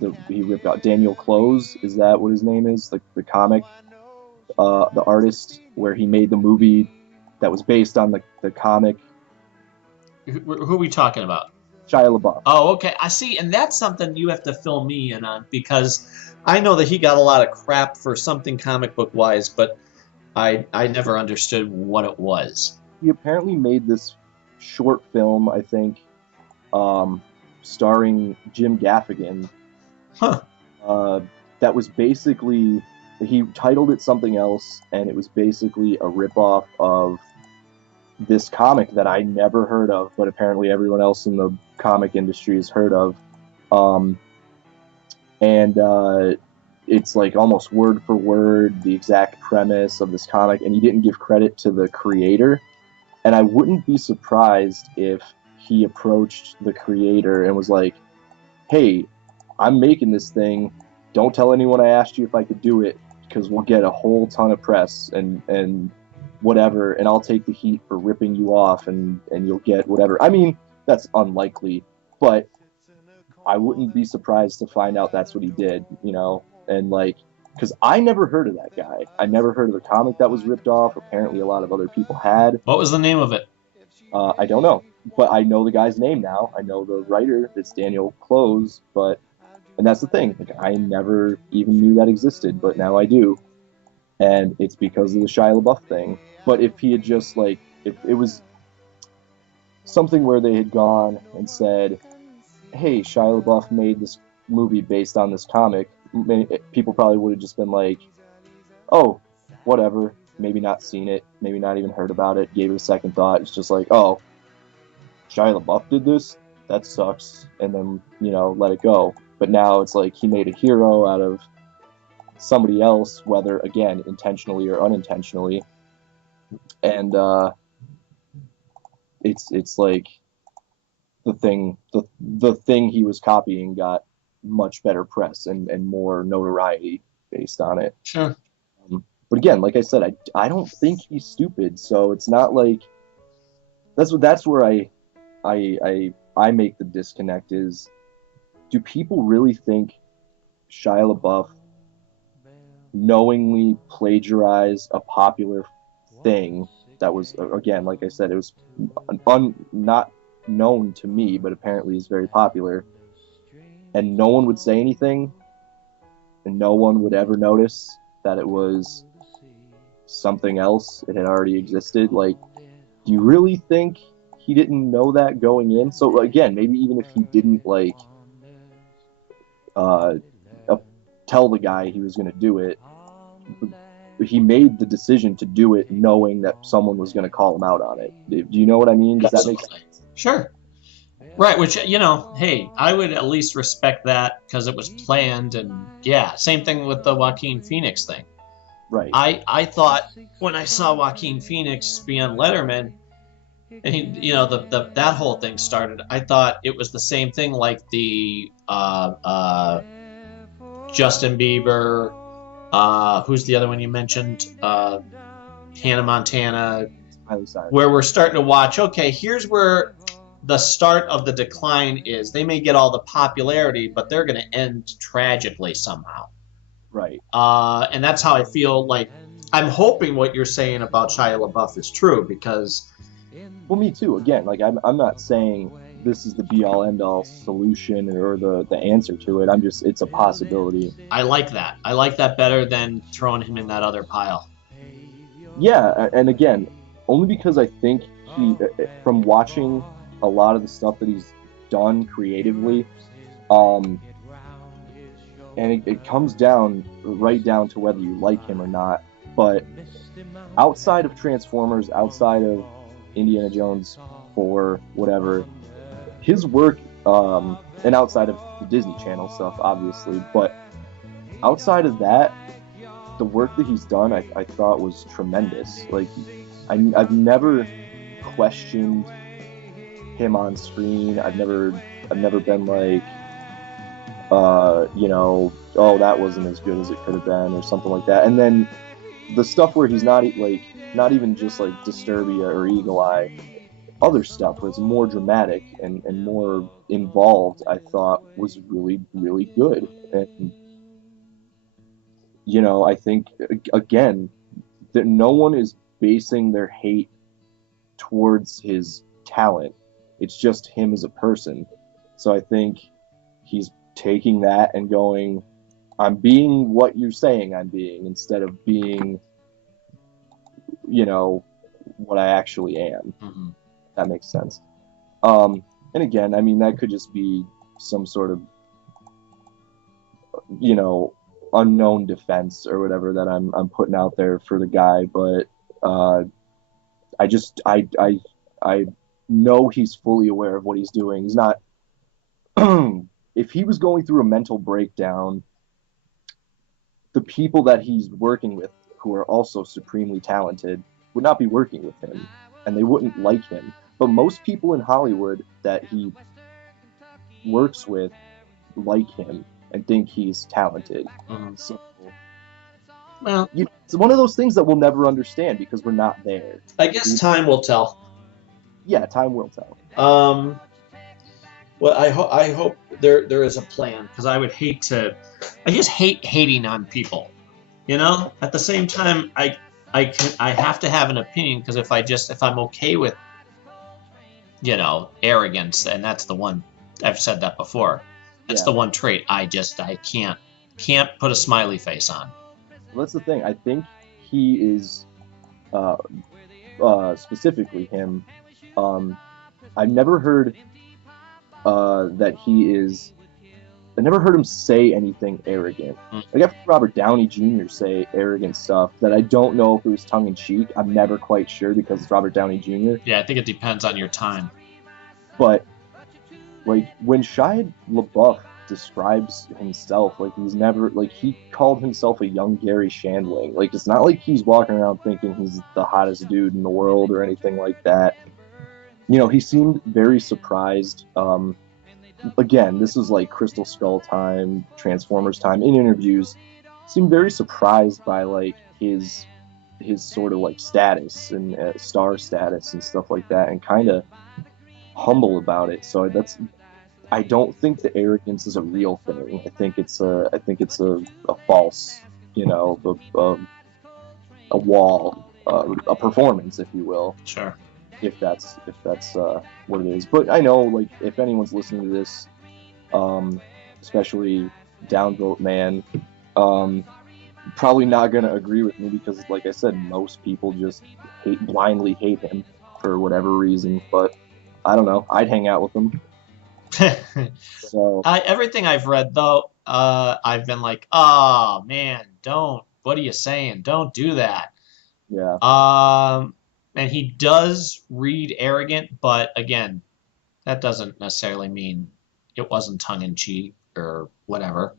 ripped out? Daniel Close, is that what his name is? The comic, the artist, where he made the movie that was based on the comic. Who are we talking about? Shia LaBeouf. Oh, okay. I see, and that's something you have to fill me in on, because I know that he got a lot of crap for something comic book wise, but I never understood what it was. He apparently made this short film, I think, starring Jim Gaffigan. Huh. That was basically, he titled it something else, and it was basically a ripoff of this comic that I never heard of, but apparently everyone else in the comic industry has heard of. It's like almost word for word the exact premise of this comic, and he didn't give credit to the creator. And I wouldn't be surprised if he approached the creator and was like, hey, I'm making this thing. Don't tell anyone I asked you if I could do it, because we'll get a whole ton of press and whatever, and And I'll take the heat for ripping you off, and you'll get whatever. I mean, that's unlikely, but I wouldn't be surprised to find out that's what he did, and like, because I never heard of that guy. I never heard of the comic that was ripped off. Apparently a lot of other people had. What was the name of it? I don't know, but I know the guy's name now. I know the writer. It's Daniel Close, and that's the thing. Like, I never even knew that existed, but now I do. And it's because of the Shia LaBeouf thing. But if he had just, like, if it was something where they had gone and said, hey, Shia LaBeouf made this movie based on this comic, people probably would have just been like, oh, whatever, maybe not seen it, maybe not even heard about it, gave it a second thought. It's just like, oh, Shia LaBeouf did this? That sucks. And then, let it go. But now it's like he made a hero out of somebody else, whether, again, intentionally or unintentionally. And it's like the thing he was copying got much better press and more notoriety based on it. Sure. But again, like I said, I don't think he's stupid, so it's not like that's where I make the disconnect is, do people really think Shia LaBeouf knowingly plagiarized a popular thing that was, again, like I said, it was not known to me, but apparently is very popular, and no one would say anything, and no one would ever notice that it was something else? It had already existed. Like, do you really think he didn't know that going in? So again, maybe even if he didn't like tell the guy he was going to do it, he made the decision to do it knowing that someone was going to call him out on it. Do you know what I mean? Does that make sense? Sure. Right, which, hey, I would at least respect that because it was planned, and yeah, same thing with the Joaquin Phoenix thing. Right. I thought when I saw Joaquin Phoenix be on Letterman, and he, that whole thing started, I thought it was the same thing like the Justin Bieber, who's the other one you mentioned? Hannah Montana, where we're starting to watch, okay, here's where the start of the decline is. They may get all the popularity, but they're going to end tragically somehow. Right. And that's how I feel like, I'm hoping what you're saying about Shia LaBeouf is true, because... Well, me too. Again, like, I'm not saying this is the be-all, end-all solution or the answer to it. It's a possibility. I like that. I like that better than throwing him in that other pile. Yeah, and again, only because I think he, from watching a lot of the stuff that he's done creatively, and it comes right down to whether you like him or not. But outside of Transformers, outside of Indiana Jones 4, whatever, his work, and outside of the Disney Channel stuff, obviously, but outside of that, the work that he's done, I thought was tremendous. Like, I've never questioned him on screen. I've never been like, oh, that wasn't as good as it could have been, or something like that. And then the stuff where he's not even just like Disturbia or Eagle Eye, other stuff where it's more dramatic and more involved, I thought was really, really good. And I think, again, that no one is basing their hate towards his talent. It's just him as a person. So I think he's taking that and going, I'm being what you're saying I'm being, instead of being, what I actually am. Mm-hmm. That makes sense. And again, I mean, that could just be some sort of, unknown defense or whatever that I'm putting out there for the guy, but I know he's fully aware of what he's doing. He's not. If he was going through a mental breakdown, the people that he's working with, who are also supremely talented, would not be working with him, and they wouldn't like him. But most people in Hollywood that he works with like him and think he's talented. Mm-hmm. So, well, it's one of those things that we'll never understand because we're not there. I guess time will tell. Yeah, time will tell. Well, I hope there is a plan, because I just hate hating on people. At the same time, I have to have an opinion, because if I'm okay with, arrogance, and that's the one, I've said that before. That's the one trait I can't put a smiley face on. Well, that's the thing. I think he is, specifically him. I've never heard that he is. I never heard him say anything arrogant. Like, I've heard Robert Downey Jr. say arrogant stuff that I don't know if it was tongue in cheek. I'm never quite sure, because it's Robert Downey Jr. Yeah, I think it depends on your time. But like, when Shia LaBeouf describes himself, like, he called himself a young Gary Shandling. Like, it's not like he's walking around thinking he's the hottest dude in the world or anything like that. He seemed very surprised. Again, this is like Crystal Skull time, Transformers time. In interviews, seemed very surprised by like his sort of like status and star status and stuff like that, and kind of humble about it. So I don't think the arrogance is a real thing. I think it's a false, a wall, a performance, if you will. Sure. If that's what it is. But I know, like, if anyone's listening to this, especially Downvote Man, probably not gonna agree with me, because, like I said, most people just blindly hate him for whatever reason. But I don't know. I'd hang out with him. So everything I've read, though, I've been like, oh man, don't. What are you saying? Don't do that. Yeah. And he does read arrogant, but again, that doesn't necessarily mean it wasn't tongue-in-cheek or whatever.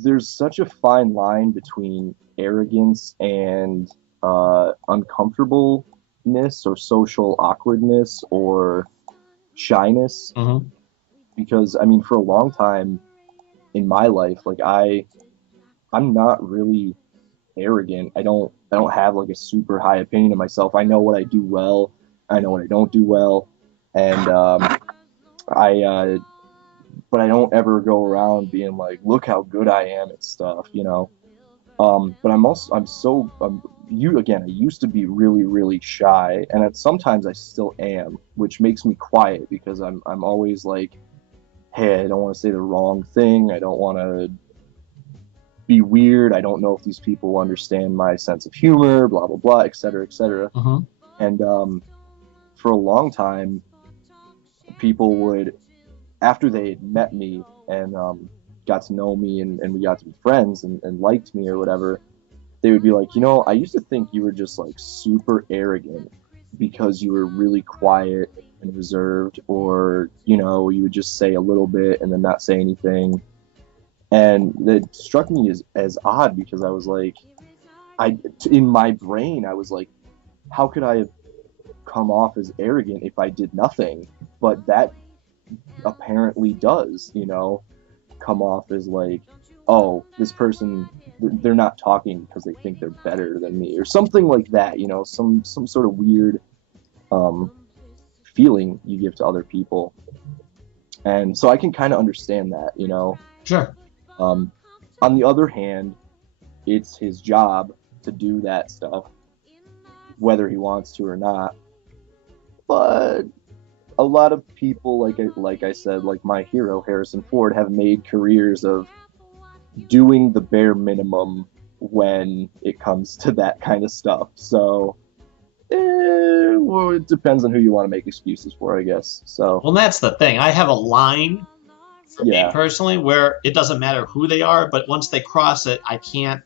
There's such a fine line between arrogance and uncomfortableness or social awkwardness or shyness. Mm-hmm. Because, I mean, for a long time in my life, like, I'm not really arrogant. I don't have like a super high opinion of myself. I know what I do well. I know what I don't do well, and but I don't ever go around being like, look how good I am at stuff, But I used to be really, really shy, and sometimes I still am, which makes me quiet, because I'm always like, hey, I don't want to say the wrong thing. I don't want to be weird. I don't know if these people understand my sense of humor, blah, blah, blah, et cetera, et cetera. Mm-hmm. And for a long time, people would, after they had met me and got to know me and we got to be friends and liked me or whatever, they would be like, you know, I used to think you were just like super arrogant because you were really quiet and reserved, or, you know, you would just say a little bit and then not say anything. And that struck me as odd because I was like, in my brain, I was like, how could I have come off as arrogant if I did nothing? But that apparently does, you know, come off as like, oh, this person, they're not talking because they think they're better than me or something like that, you know, some sort of weird feeling you give to other people. And so I can kind of understand that, you know. Sure. On the other hand, it's his job to do that stuff, whether he wants to or not. But a lot of people, like I said, like my hero Harrison Ford, have made careers of doing the bare minimum when it comes to that kind of stuff. So, well, it depends on who you want to make excuses for, I guess. So, Well, that's the thing. I have a line for me yeah, personally where it doesn't matter who they are, but once they cross it, I can't.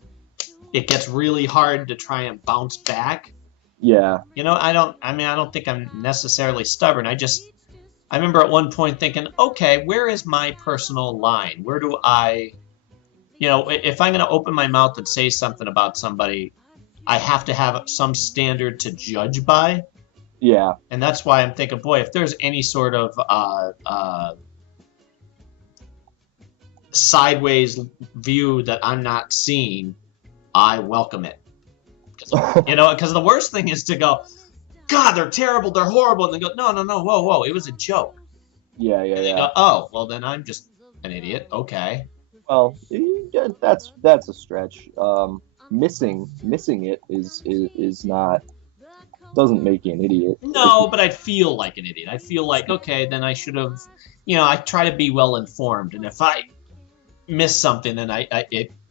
It gets really hard to try and bounce back. yeah, You know, I don't think I'm necessarily stubborn. I remember at one point thinking, okay, where is my personal line? Where do I, you know, if I'm going to open my mouth and say something about somebody, I have to have some standard to judge by. yeah, And that's why I'm thinking, boy, if there's any sort of sideways view that I'm not seeing, I welcome it. You know, because the worst thing is to go, God, they're terrible, they're horrible, and they go, no, whoa, it was a joke. yeah, And they yeah. go, oh, well, then I'm just an idiot. Okay. Well, yeah, that's a stretch. Missing it is not, doesn't make you an idiot. No, but I'd feel like an idiot. I feel like, okay, then I should have, you know, I try to be well informed, and if I miss something, then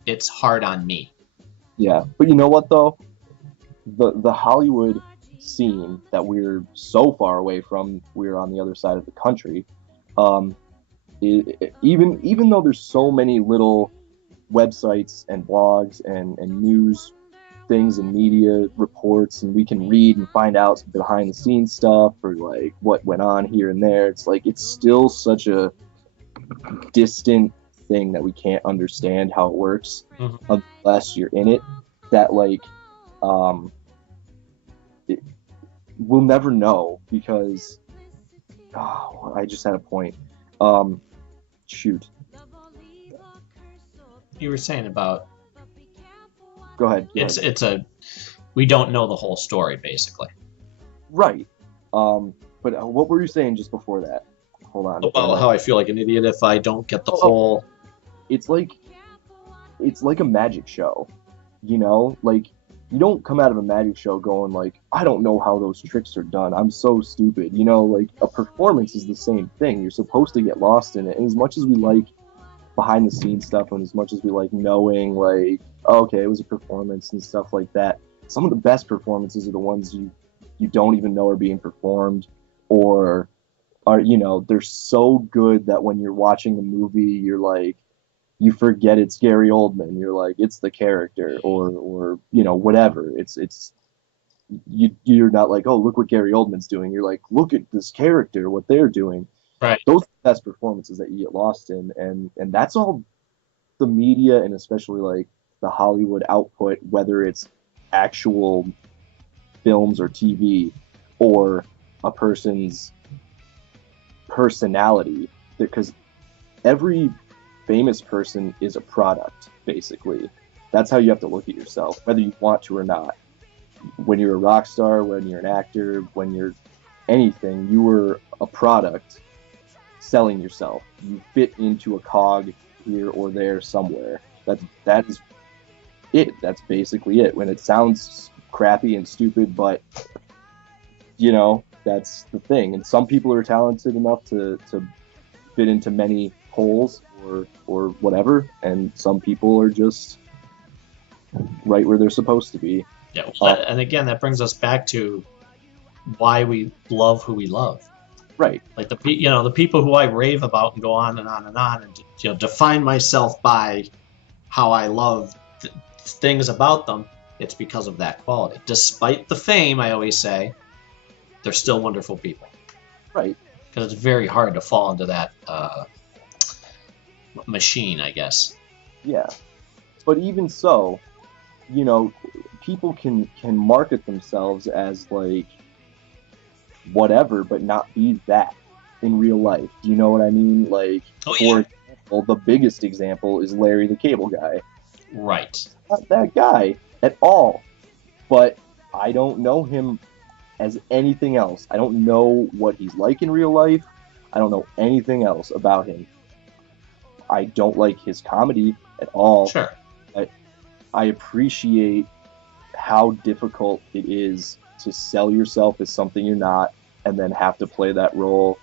it's hard on me. Yeah, but you know what though? The Hollywood scene that we're so far away from, we're on the other side of the country. Even though there's so many little websites and blogs and news things and media reports, and we can read and find out behind the scenes stuff or like what went on here and there, it's like it's still such a distant thing that we can't understand how it works unless you're in it, that like we'll never know because I just had a point. Shoot, You were saying about go ahead. we don't know the whole story, basically. Right. But what were you saying just before that? Hold on. Well, how I feel like an idiot if I don't get the whole. It's like a magic show, you know? Like, you don't come out of a magic show going like, I don't know how those tricks are done, I'm so stupid, you know? Like, a performance is the same thing. You're supposed to get lost in it. And as much as we like behind the scenes stuff, and as much as we like knowing like, okay, it was a performance and stuff like that, some of the best performances are the ones you don't even know are being performed, or are, you know, they're so good that when you're watching the movie, you're like, you forget it's Gary Oldman. You're like, it's the character, or you know, whatever. You're not like, oh, look what Gary Oldman's doing. You're like, look at this character, what they're doing. Right. Those are the best performances that you get lost in, and that's all the media and especially like the Hollywood output, whether it's actual films or TV or a person's personality, because every famous person is a product, basically. That's how you have to look at yourself, whether you want to or not. When you're a rock star, when you're an actor, when you're anything, you were a product selling yourself. You fit into a cog here or there somewhere. That is it. That's basically it. When it sounds crappy and stupid, but you know, that's the thing. And some people are talented enough to fit into many holes or whatever, and some people are just right where they're supposed to be. Yeah, well, and again, that brings us back to why we love who we love. Right. Like the people who I rave about and go on and on and on, and define myself by how I love things about them. It's because of that quality. Despite the fame, I always say, they're still wonderful people. Right. Because it's very hard to fall into that machine, I guess. Yeah. But even so, people can market themselves as like whatever, but not be that in real life. Do you know what I mean? Like, Oh, for example, the biggest example is Larry the Cable Guy. Right. Not that guy at all. But I don't know him as anything else. I don't know what he's like in real life. I don't know anything else about him. I don't like his comedy at all. Sure. I appreciate how difficult it is to sell yourself as something you're not and then have to play that role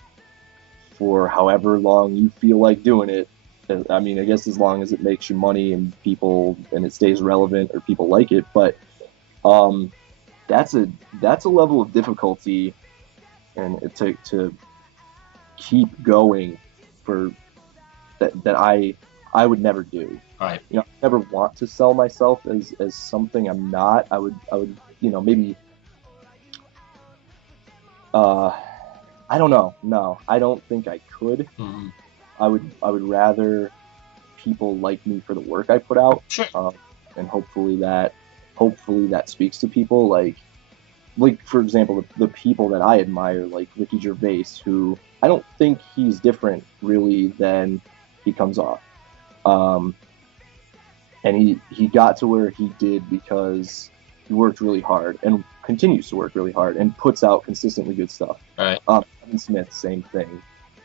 for however long you feel like doing it. I mean, I guess as long as it makes you money and it stays relevant or people like it, but that's a level of difficulty and to keep going for that I would never do. Right. I never want to sell myself as something I'm not. I would maybe I don't know. No, I don't think I could. Mm-hmm. I would rather people like me for the work I put out. Sure. And hopefully that speaks to people like for example the people that I admire, like Ricky Gervais, who I don't think he's different really than he comes off. And he got to where he did because he worked really hard and continues to work really hard and puts out consistently good stuff. Right. Kevin Smith, same thing.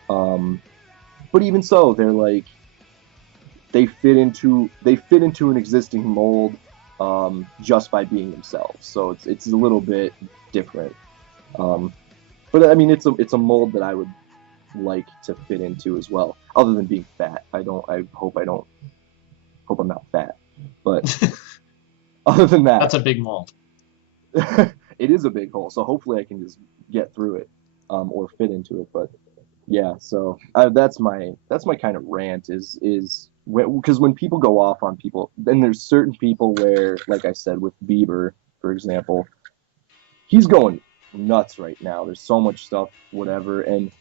But even so, they're like they fit into an existing mold just by being themselves. So it's a little bit different. But I mean, it's a mold that I would like to fit into as well. Other than being fat, I hope I'm not fat. But other than that, that's a big mold. It is a big hole. So hopefully I can just get through it or fit into it. But yeah, so that's my kind of rant is because when people go off on people, then there's certain people where, like I said, with Bieber, for example, he's going nuts right now. There's so much stuff, whatever. And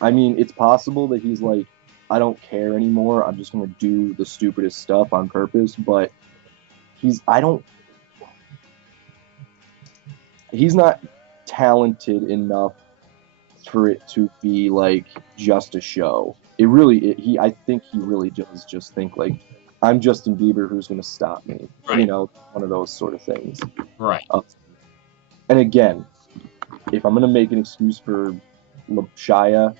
I mean, it's possible that he's like, I don't care anymore. I'm just going to do the stupidest stuff on purpose. But he's not talented enough for it to be like just a show. I think he really does just think like, I'm Justin Bieber, who's going to stop me? Right. One of those sort of things. Right. And again, if I'm going to make an excuse for Shia,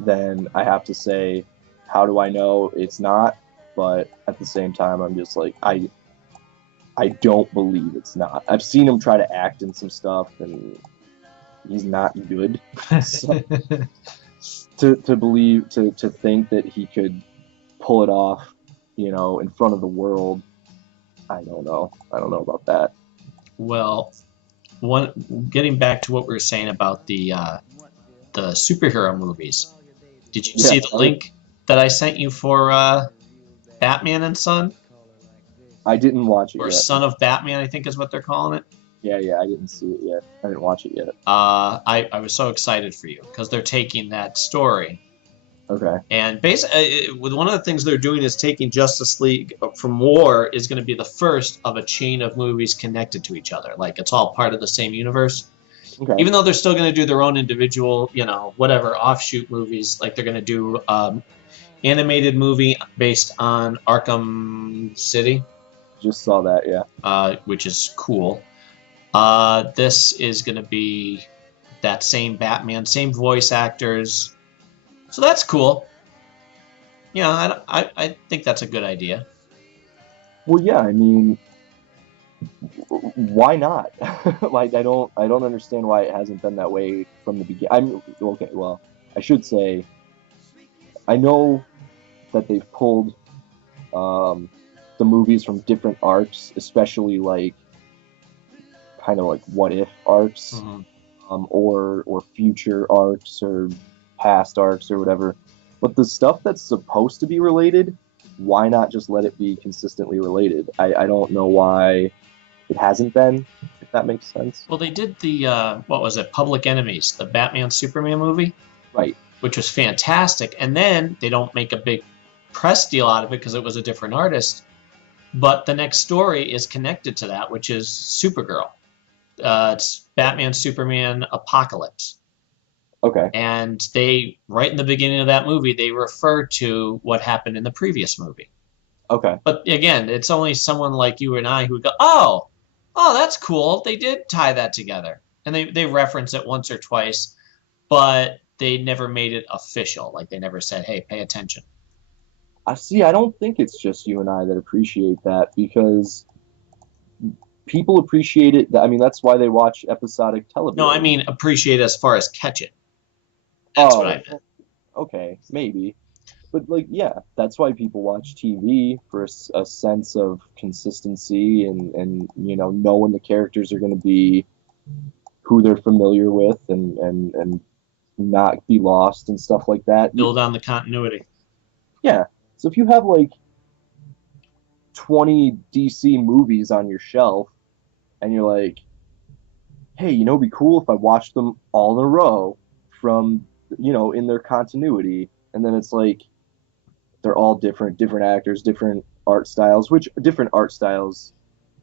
then I have to say, how do I know it's not? But at the same time, I'm just like, I don't believe it's not. I've seen him try to act in some stuff, and he's not good. So, to think that he could pull it off, in front of the world, I don't know. I don't know about that. Well, getting back to what we were saying about the superhero movies, did you see the link that I sent you for Batman and Son? I didn't watch it or yet. Son of Batman, I think is what they're calling it. Yeah, I didn't see it yet. I didn't watch it yet. I was so excited for you because they're taking that story. Okay. And basically, one of the things they're doing is taking Justice League from War is going to be the first of a chain of movies connected to each other. Like, it's all part of the same universe. Okay. Even though they're still going to do their own individual, whatever, offshoot movies. Like, they're going to do animated movie based on Arkham City. Just saw that, yeah. Which is cool. This is going to be that same Batman, same voice actors. So that's cool. Yeah, I think that's a good idea. Well, yeah, I mean, why not? Like, I don't understand why it hasn't been that way from the beginning. I should say, I know that they've pulled the movies from different arcs, especially like kind of like what if arcs. Mm-hmm. or future arcs or past arcs or whatever. But the stuff that's supposed to be related, why not just let it be consistently related? I don't know why it hasn't been, if that makes sense. Well, they did the what was it, Public Enemies, the Batman Superman movie, Right. which was fantastic. And then they don't make a big press deal out of it because it was a different artist. But the next story is connected to that, which is Supergirl. It's Batman Superman Apocalypse. Okay. And they, right in the beginning of that movie, they refer to what happened in the previous movie. Okay. But again, it's only someone like you and I who would go, oh, that's cool. They did tie that together. And they reference it once or twice, but they never made it official. Like they never said, hey, pay attention. I see. I don't think it's just you and I that appreciate that, because people appreciate it. I mean, that's why they watch episodic television. No, I mean appreciate as far as catch it. That's what I meant. Okay, maybe. But, like, yeah, that's why people watch TV, for a sense of consistency and knowing the characters are going to be who they're familiar with and not be lost and stuff like that. Build on the continuity. Yeah. So if you have, like, 20 DC movies on your shelf and you're like, hey, it'd be cool if I watched them all in a row from, in their continuity. And then it's like, they're all different actors, different art styles, which different art styles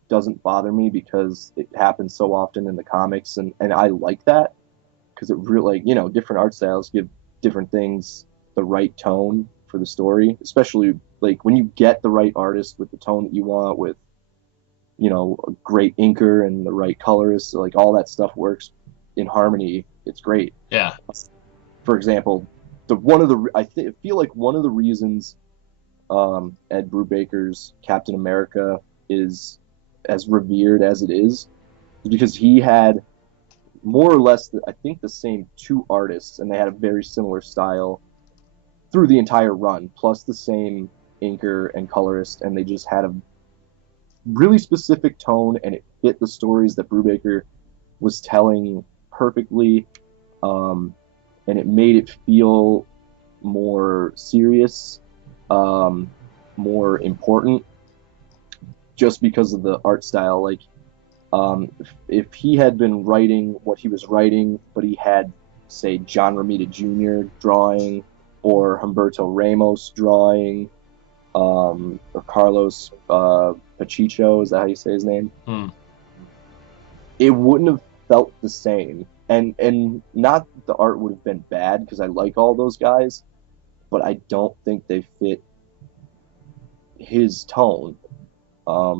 doesn't bother me because it happens so often in the comics. And I like that because it really, different art styles give different things the right tone for the story, especially like when you get the right artist with the tone that you want, with, a great inker and the right colorist, so, like, all that stuff works in harmony. It's great. Yeah. For example, I feel like one of the reasons Ed Brubaker's Captain America is as revered as it is because he had more or less, I think, the same two artists, and they had a very similar style through the entire run, plus the same inker and colorist, and they just had a really specific tone, and it fit the stories that Brubaker was telling perfectly, and it made it feel more serious, more important, just because of the art style. Like, if he had been writing what he was writing, but he had, say, John Romita Jr. drawing, or Humberto Ramos drawing, or Carlos Pacheco, is that how you say his name? It wouldn't have felt the same. And not that the art would have been bad, because I like all those guys, but I don't think they fit his tone. I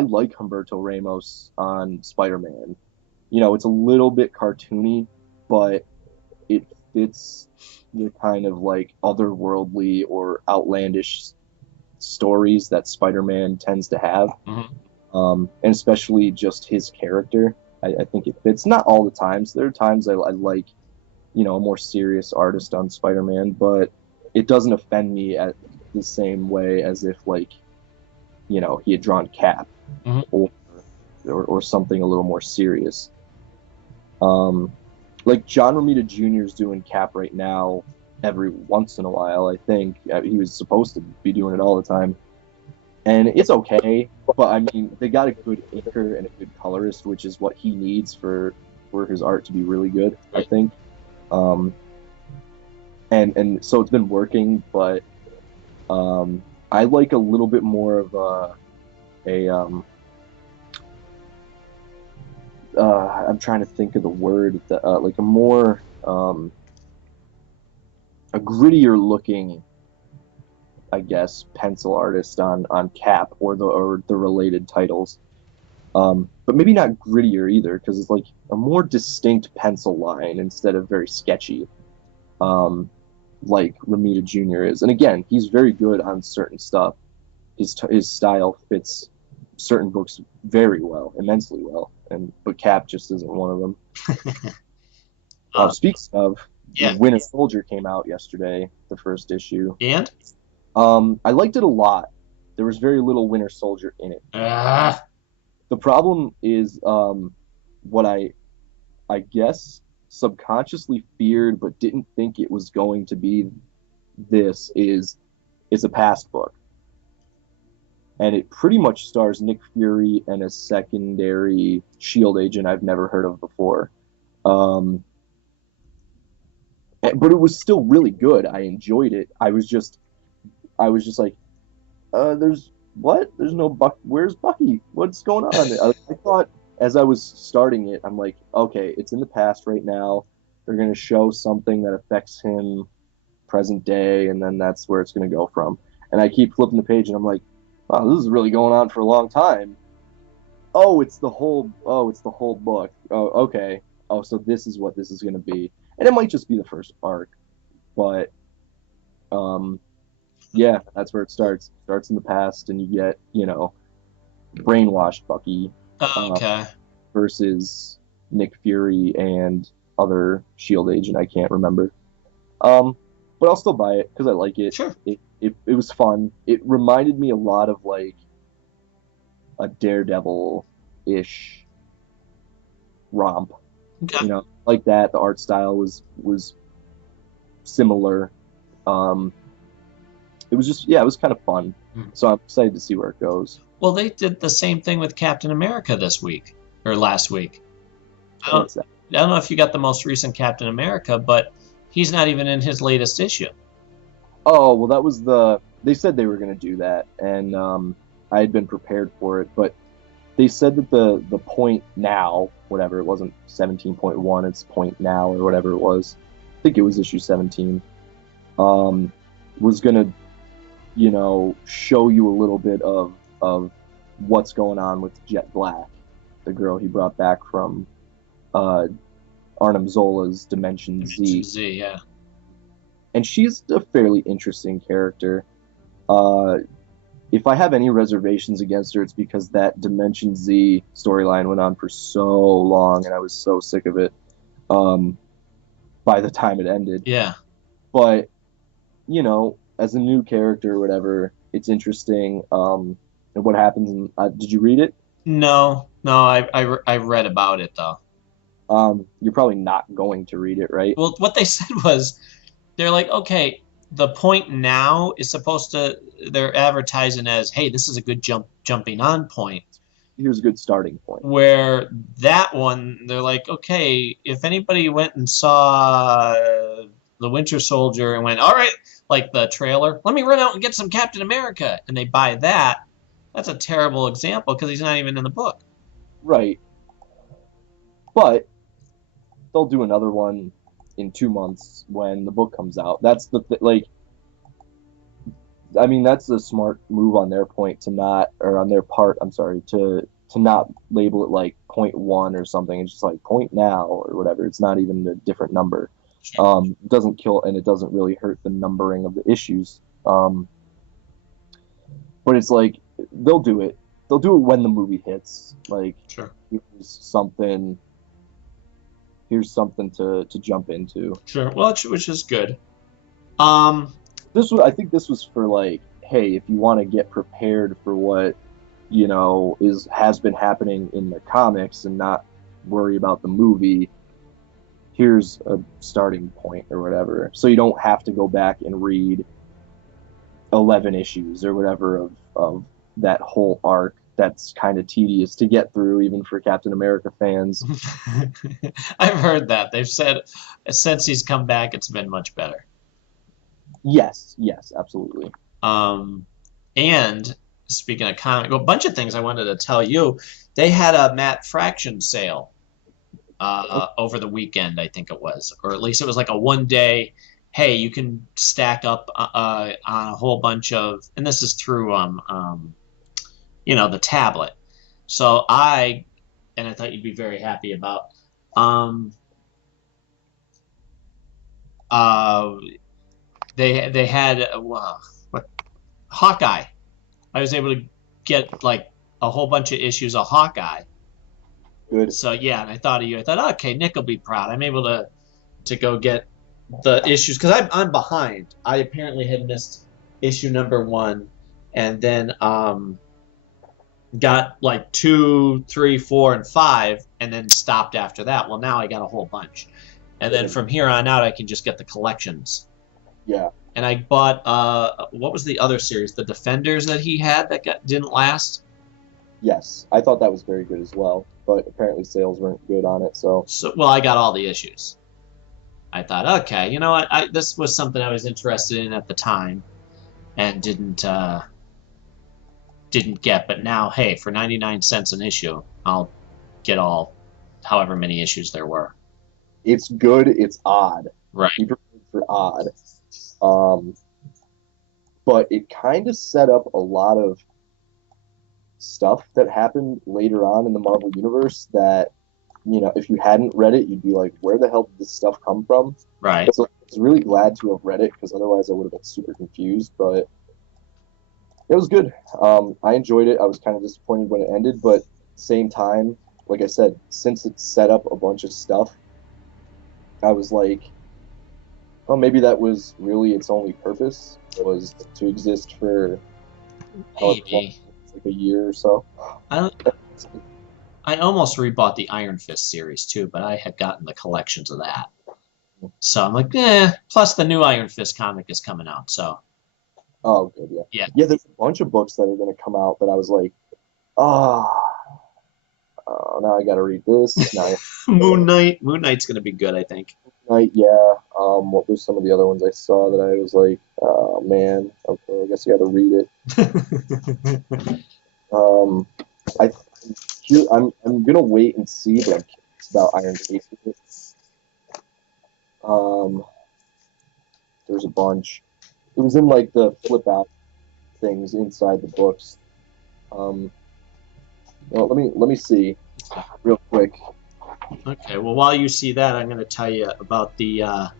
like Humberto Ramos on Spider-Man. It's a little bit cartoony, but it fits the kind of, like, otherworldly or outlandish stories that Spider-Man tends to have. And especially just his character. I think it fits. Not all the times. There are times I like, a more serious artist on Spider-Man, but it doesn't offend me at the same way as if, like, he had drawn Cap, or something a little more serious. Like John Romita Jr. is doing Cap right now every once in a while, I think. He was supposed to be doing it all the time. And it's okay, but I mean, they got a good inker and a good colorist, which is what he needs for his art to be really good, I think. And so it's been working, but I like a little bit more of I'm trying to think of the word, like a more a grittier looking, I guess, pencil artist on Cap or the related titles, but maybe not grittier either, because it's like a more distinct pencil line instead of very sketchy, like Romita Jr. is. And again, he's very good on certain stuff. His style fits certain books very well, immensely well, but Cap just isn't one of them. Speaks of, yeah. Winter Soldier came out yesterday, the first issue. And? I liked it a lot. There was very little Winter Soldier in it. The problem is what I guess subconsciously feared but didn't think it was going to be this is it's a past book. And it pretty much stars Nick Fury and a secondary Shield agent I've never heard of before. But it was still really good. I enjoyed it. I was just like, there's what? There's no Buck. Where's Bucky? What's going on? I thought as I was starting it, I'm like, okay, it's in the past right now. They're going to show something that affects him present day, and then that's where it's going to go from. And I keep flipping the page, and I'm like, wow, this is really going on for a long time. It's the whole book. Oh, okay. Oh, so this is what this is going to be. And it might just be the first arc, but yeah, that's where it starts. It starts in the past, and you get, brainwashed Bucky Okay. versus Nick Fury and other Shield agent I can't remember. But I'll still buy it because I like it. Sure. It was fun. It reminded me a lot of like a Daredevil-ish romp. Okay. Like that. The art style was similar. It was just, it was kind of fun. So I'm excited to see where it goes. Well, they did the same thing with Captain America this week or last week. I don't know if you got the most recent Captain America, but he's not even in his latest issue. Oh, well, that was they said they were going to do that, and I had been prepared for it, but they said that the point now, whatever, it wasn't 17.1, it's point now, or whatever it was, I think it was issue 17, was going to, show you a little bit of what's going on with Jet Black, the girl he brought back from Arnim Zola's Dimension Z. Dimension Z, yeah. And she's a fairly interesting character. If I have any reservations against her, it's because that Dimension Z storyline went on for so long, and I was so sick of it by the time it ended. Yeah. But, as a new character or whatever, it's interesting. And what happens, did you read it? No, I read about it, though. You're probably not going to read it, right? Well, what they said was, they're like, okay, the point now is supposed to, they're advertising as, hey, this is a good jumping on point. Here's a good starting point. Where that one, they're like, okay, if anybody went and saw The Winter Soldier and went, all right, like the trailer, let me run out and get some Captain America, and they buy that, that's a terrible example because he's not even in the book. Right. But they'll do another one in 2 months when the book comes out. That's that's a smart move on their part, to not label it like point one or something. It's just like point now or whatever. It's not even a different number. It doesn't kill, and it doesn't really hurt the numbering of the issues. But it's like they'll do it. They'll do it when the movie hits. Like, sure. Here's something to jump into. Sure. Well, which is good. I think this was for like, hey, if you want to get prepared for what has been happening in the comics and not worry about the movie, here's a starting point or whatever. So you don't have to go back and read 11 issues or whatever of that whole arc. That's kind of tedious to get through, even for Captain America fans. I've heard that. They've said since he's come back, it's been much better. Yes, absolutely. And speaking of comic, a bunch of things I wanted to tell you. They had a Matt Fraction sale over the weekend, I think it was, or at least it was like a one-day. Hey, you can stack up on a whole bunch of, and this is through the tablet. So I thought you'd be very happy about. They had Hawkeye. I was able to get like a whole bunch of issues of Hawkeye. Good. So yeah, and I thought of you. I thought, okay, Nick will be proud. I'm able to go get the issues because I'm behind. I apparently had missed issue number 1, and then got like 2, 3, 4, and 5, and then stopped after that. Well, now I got a whole bunch, and then from here on out, I can just get the collections. Yeah. And I bought what was the other series? The Defenders that he had that didn't last. Yes, I thought that was very good as well, but apparently sales weren't good on it. So Well, I got all the issues. I thought, okay, you know what? This was something I was interested in at the time, and didn't get. But now, hey, for 99 cents an issue, I'll get all, however many issues there were. it's good. It's odd. Right. Super for odd. But it kind of set up a lot of stuff that happened later on in the Marvel Universe that, if you hadn't read it, you'd be like, where the hell did this stuff come from? Right. So I was really glad to have read it because otherwise I would have been super confused, but it was good. I enjoyed it. I was kind of disappointed when it ended, but same time, like I said, since it set up a bunch of stuff, I was like, oh, maybe that was really its only purpose, was to exist for Maybe. like a year or so. I almost rebought the Iron Fist series too, but I had gotten the collections of that. So I'm like, plus the new Iron Fist comic is coming out, so. Oh, good, yeah. Yeah. Yeah, there's a bunch of books that are going to come out that I was like, now I got to read this. Now Moon Knight's going to be good, I think. Night, yeah. What were some of the other ones I saw that I was like, oh man, okay, I guess I got to read it. I'm gonna wait and see, but I'm curious about Iron Fist. There's a bunch. It was in like the flip out things inside the books. Well, let me see real quick. Okay, well, while you see that, I'm going to tell you about the. I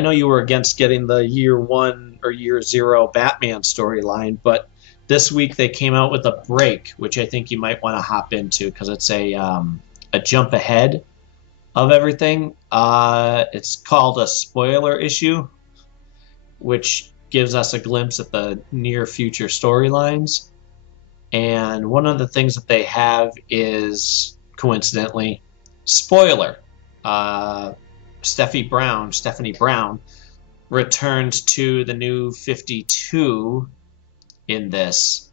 know you were against getting the Year 1 or Year 0 Batman storyline, but this week they came out with a break, which I think you might want to hop into because it's a jump ahead of everything. It's called a spoiler issue, which gives us a glimpse at the near future storylines. And one of the things that they have is, coincidentally, spoiler. Stephanie Brown returns to the New 52 in this.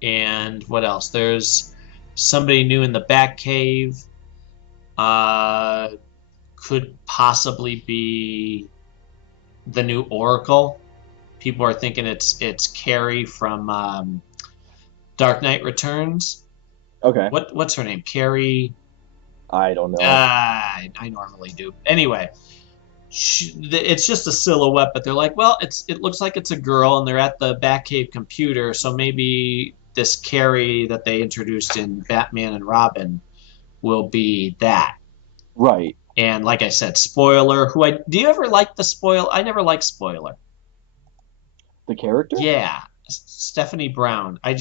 And what else? There's somebody new in the Batcave. Could possibly be the new Oracle. People are thinking it's Carrie from Dark Knight Returns. Okay. What's her name? Carrie. I don't know. I normally do. Anyway, it's just a silhouette, but they're like, well, it looks like it's a girl, and they're at the Batcave computer, so maybe this Carrie that they introduced in Batman and Robin will be that. Right. And like I said, spoiler. Do you ever like the spoiler? I never liked spoiler. The character? Yeah, Stephanie Brown. I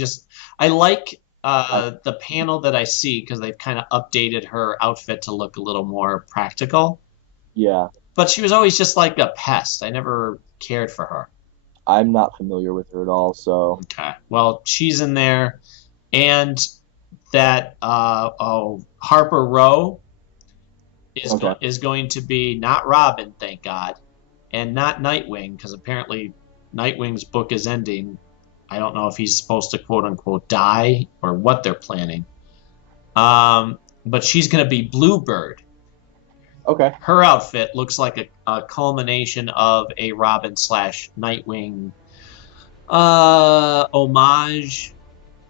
like the panel that I see because they've kind of updated her outfit to look a little more practical. Yeah. But she was always just like a pest. I never cared for her. I'm not familiar with her at all, so. Okay. Well, she's in there, and that Harper Row is going to be not Robin, thank God, and not Nightwing, because apparently Nightwing's book is ending. I don't know if he's supposed to quote unquote die or what they're planning. But she's going to be Bluebird. Okay. Her outfit looks like a culmination of a Robin / Nightwing homage,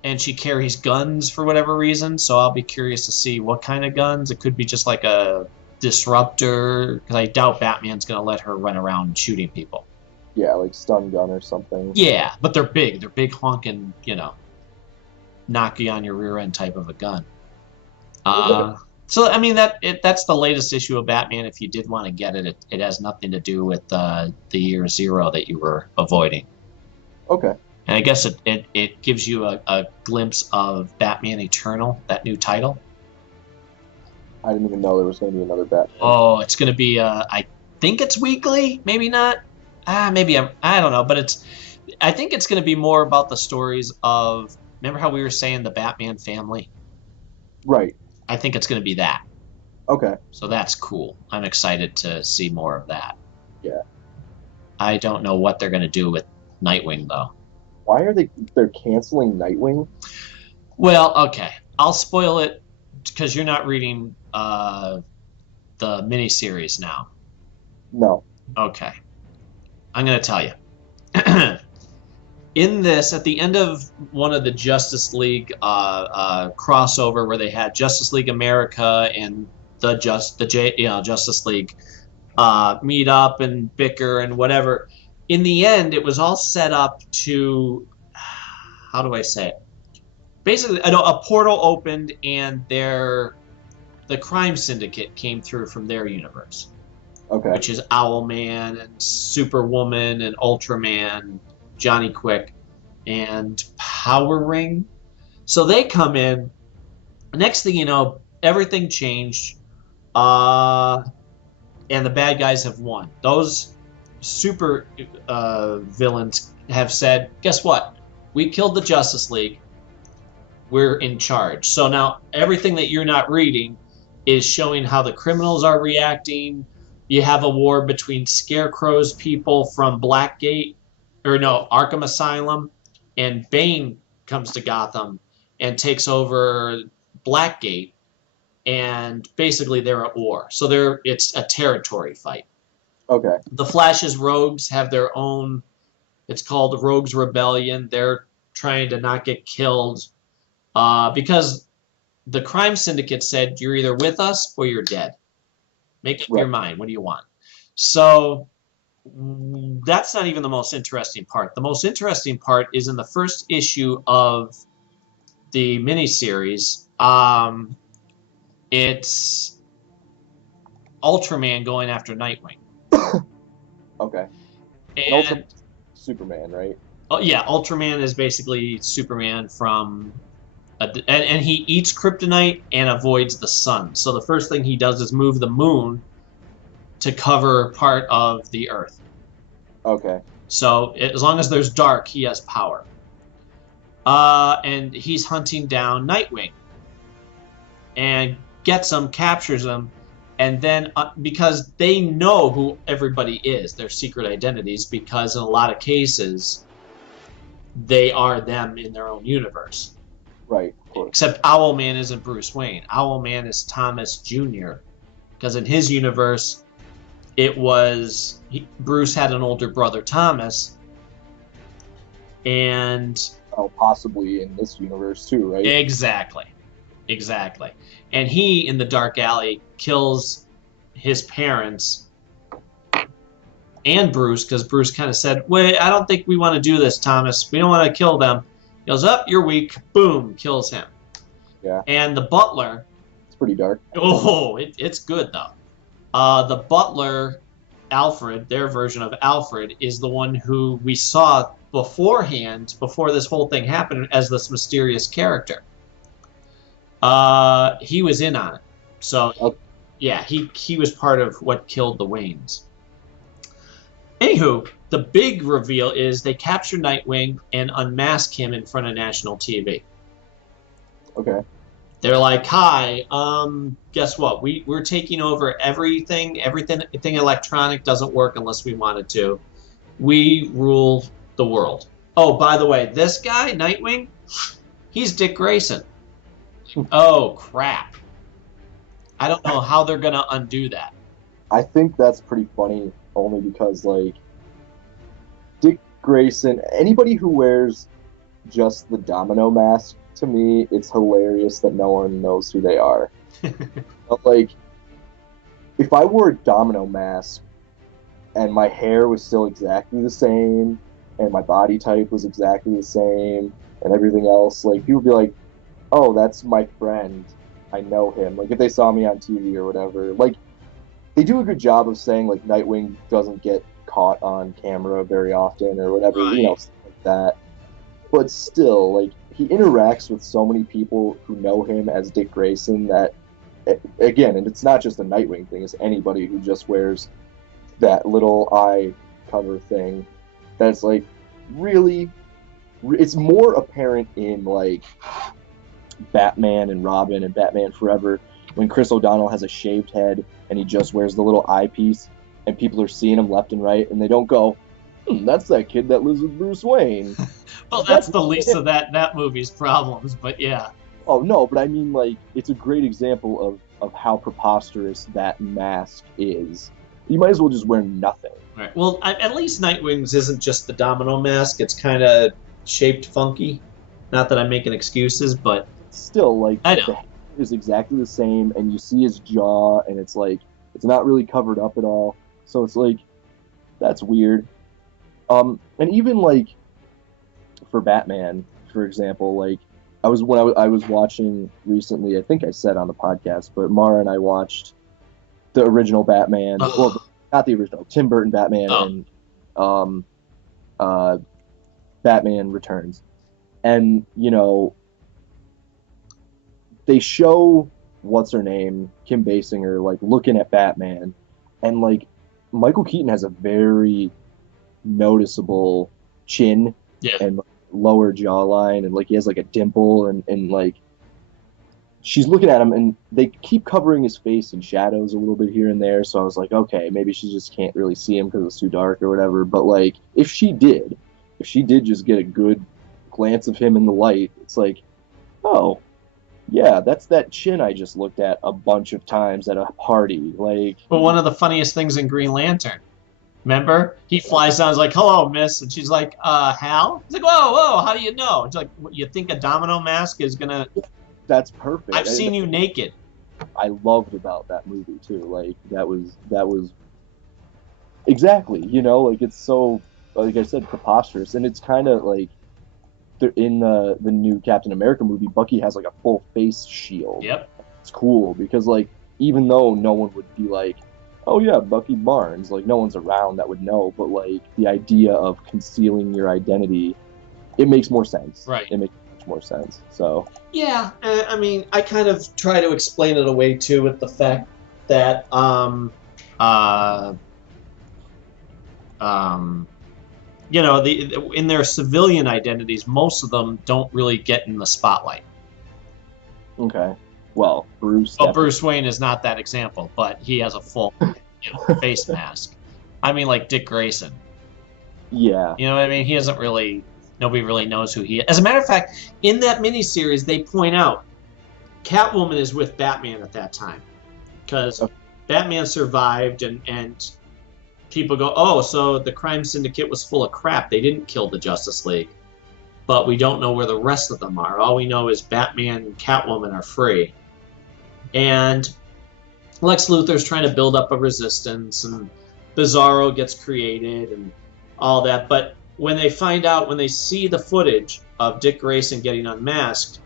and she carries guns for whatever reason, so I'll be curious to see what kind of guns. It could be just like a disruptor, because I doubt Batman's going to let her run around shooting people. Yeah, like stun gun or something. Yeah, but they're big. They're big honking, knock you on your rear end type of a gun. So, I mean, that's the latest issue of Batman. If you did want to get it, it has nothing to do with the Year 0 that you were avoiding. Okay. And I guess it gives you a glimpse of Batman Eternal, that new title. I didn't even know there was going to be another Batman. Oh, it's going to be, I think it's weekly, maybe not. Maybe I don't know, but I think it's going to be more about the stories of Remember how we were saying the Batman family? Right. I think it's going to be that. Okay. So that's cool. I'm excited to see more of that. Yeah. I don't know what they're going to do with Nightwing, though. Why are they're canceling Nightwing? Well, okay. I'll spoil it because you're not reading the miniseries now. No. Okay. I'm going to tell you. In this, at the end of one of the Justice League crossover where they had Justice League America and the Justice League meet up and bicker and whatever, in the end, it was all set up to, how do I say it? Basically, a portal opened and the crime syndicate came through from their universe. Okay. Which is Owlman and Superwoman and Ultraman, Johnny Quick, and Power Ring. So they come in. Next thing you know, everything changed, and the bad guys have won. Those super villains have said, guess what? We killed the Justice League. We're in charge. So now everything that you're not reading is showing how the criminals are reacting. You have a war between Scarecrow's people from Arkham Asylum, and Bane comes to Gotham and takes over Blackgate, and basically they're at war. So it's a territory fight. Okay. The Flash's rogues have their own, it's called Rogues Rebellion. They're trying to not get killed because the crime syndicate said, you're either with us or you're dead. Make up your mind. What do you want? So that's not even the most interesting part. The most interesting part is in the first issue of the miniseries. It's Ultraman going after Nightwing. Okay. And Superman, right? Oh yeah, Ultraman is basically Superman from, and he eats kryptonite and avoids the sun. So the first thing he does is move the moon to cover part of the Earth. Okay. So as long as there's dark, he has power. And he's hunting down Nightwing, and gets him, captures him, and then because they know who everybody is, their secret identities, because in a lot of cases they are them in their own universe. Right, of course. Except Owlman isn't Bruce Wayne. Owlman is Thomas Jr. Because in his universe, it was Bruce had an older brother, Thomas, and possibly in this universe too, right? Exactly. And he, in the dark alley, kills his parents and Bruce, because Bruce kind of said, wait, I don't think we want to do this, Thomas. We don't want to kill them. He goes, up, you're weak. Boom, kills him. Yeah. And the butler... It's pretty dark. Oh, it's good, though. The butler, Alfred, their version of Alfred, is the one who we saw beforehand, before this whole thing happened, as this mysterious character. He was in on it. So, yeah, he was part of what killed the Waynes. Anywho, the big reveal is they capture Nightwing and unmask him in front of national TV. Okay. They're like, hi, guess what? We're taking over everything. Everything electronic doesn't work unless we wanted to. We rule the world. Oh, by the way, this guy, Nightwing, he's Dick Grayson. Oh, crap. I don't know how they're going to undo that. I think that's pretty funny, only because, like, Dick Grayson, anybody who wears just the domino mask, to me, it's hilarious that no one knows who they are. But, like, if I wore a domino mask and my hair was still exactly the same and my body type was exactly the same and everything else, like, people would be like, oh, that's my friend. I know him. Like, if they saw me on TV or whatever. Like, they do a good job of saying, like, Nightwing doesn't get caught on camera very often or whatever, Right. you know, stuff like that. But still, like, he interacts with so many people who know him as Dick Grayson that, again, and it's not just a Nightwing thing, it's anybody who just wears that little eye cover thing that's like, really? it's more apparent in like Batman and Robin and Batman Forever when Chris O'Donnell has a shaved head and he just wears the little eyepiece and people are seeing him left and right and they don't go, that's that kid that lives with Bruce Wayne. Well, that's the least of that movie's problems, but yeah. Oh no, but I mean, like, it's a great example of how preposterous that mask is. You might as well just wear nothing. Right. Well, at least Nightwing's isn't just the domino mask. It's kind of shaped funky. Not that I'm making excuses, but Still, like, I know. the hair is exactly the same, and you see his jaw, and it's like, it's not really covered up at all. So it's like, that's weird. And even, like, for Batman, for example, like, I was watching recently, I think I said on the podcast, but Mara and I watched the original Batman. Well, not the original, Tim Burton Batman and Batman Returns. And, you know, they show what's her name, Kim Basinger, like looking at Batman, and like Michael Keaton has a very noticeable chin and lower jawline, and like he has like a dimple, and like she's looking at him, and they keep covering his face in shadows a little bit here and there. So I was like, okay, maybe she just can't really see him because it's too dark or whatever. But like, if she did just get a good glance of him in the light, it's like, oh, yeah, that's that chin I just looked at a bunch of times at a party. Like, but one of the funniest things in Green Lantern, remember? He flies down, he's like, hello, miss. And she's like, Hal? He's like, whoa, how do you know? She's like, what, you think a domino mask is going to... That's perfect. I've seen you naked. I loved about that movie, too. Like, that was... Exactly, you know? Like, it's so, like I said, preposterous. And it's kind of like... In the new Captain America movie, Bucky has like a full face shield. Yep. It's cool because like even though no one would be like, oh yeah, Bucky Barnes, like no one's around that would know, but like the idea of concealing your identity, it makes more sense. Right. It makes much more sense. So yeah, I mean, I kind of try to explain it away too with the fact that you know, in their civilian identities, most of them don't really get in the spotlight. Okay. Well, Bruce. Well, Bruce Wayne is not that example, but he has a full face mask. I mean, like Dick Grayson. Yeah. You know what I mean? He doesn't really... Nobody really knows who he is. As a matter of fact, in that miniseries, they point out Catwoman is with Batman at that time. Because Batman survived, and people go, oh, so the crime syndicate was full of crap. They didn't kill the Justice League. But we don't know where the rest of them are. All we know is Batman and Catwoman are free. And Lex Luthor's trying to build up a resistance, and Bizarro gets created, and all that. But when they find out, when they see the footage of Dick Grayson getting unmasked,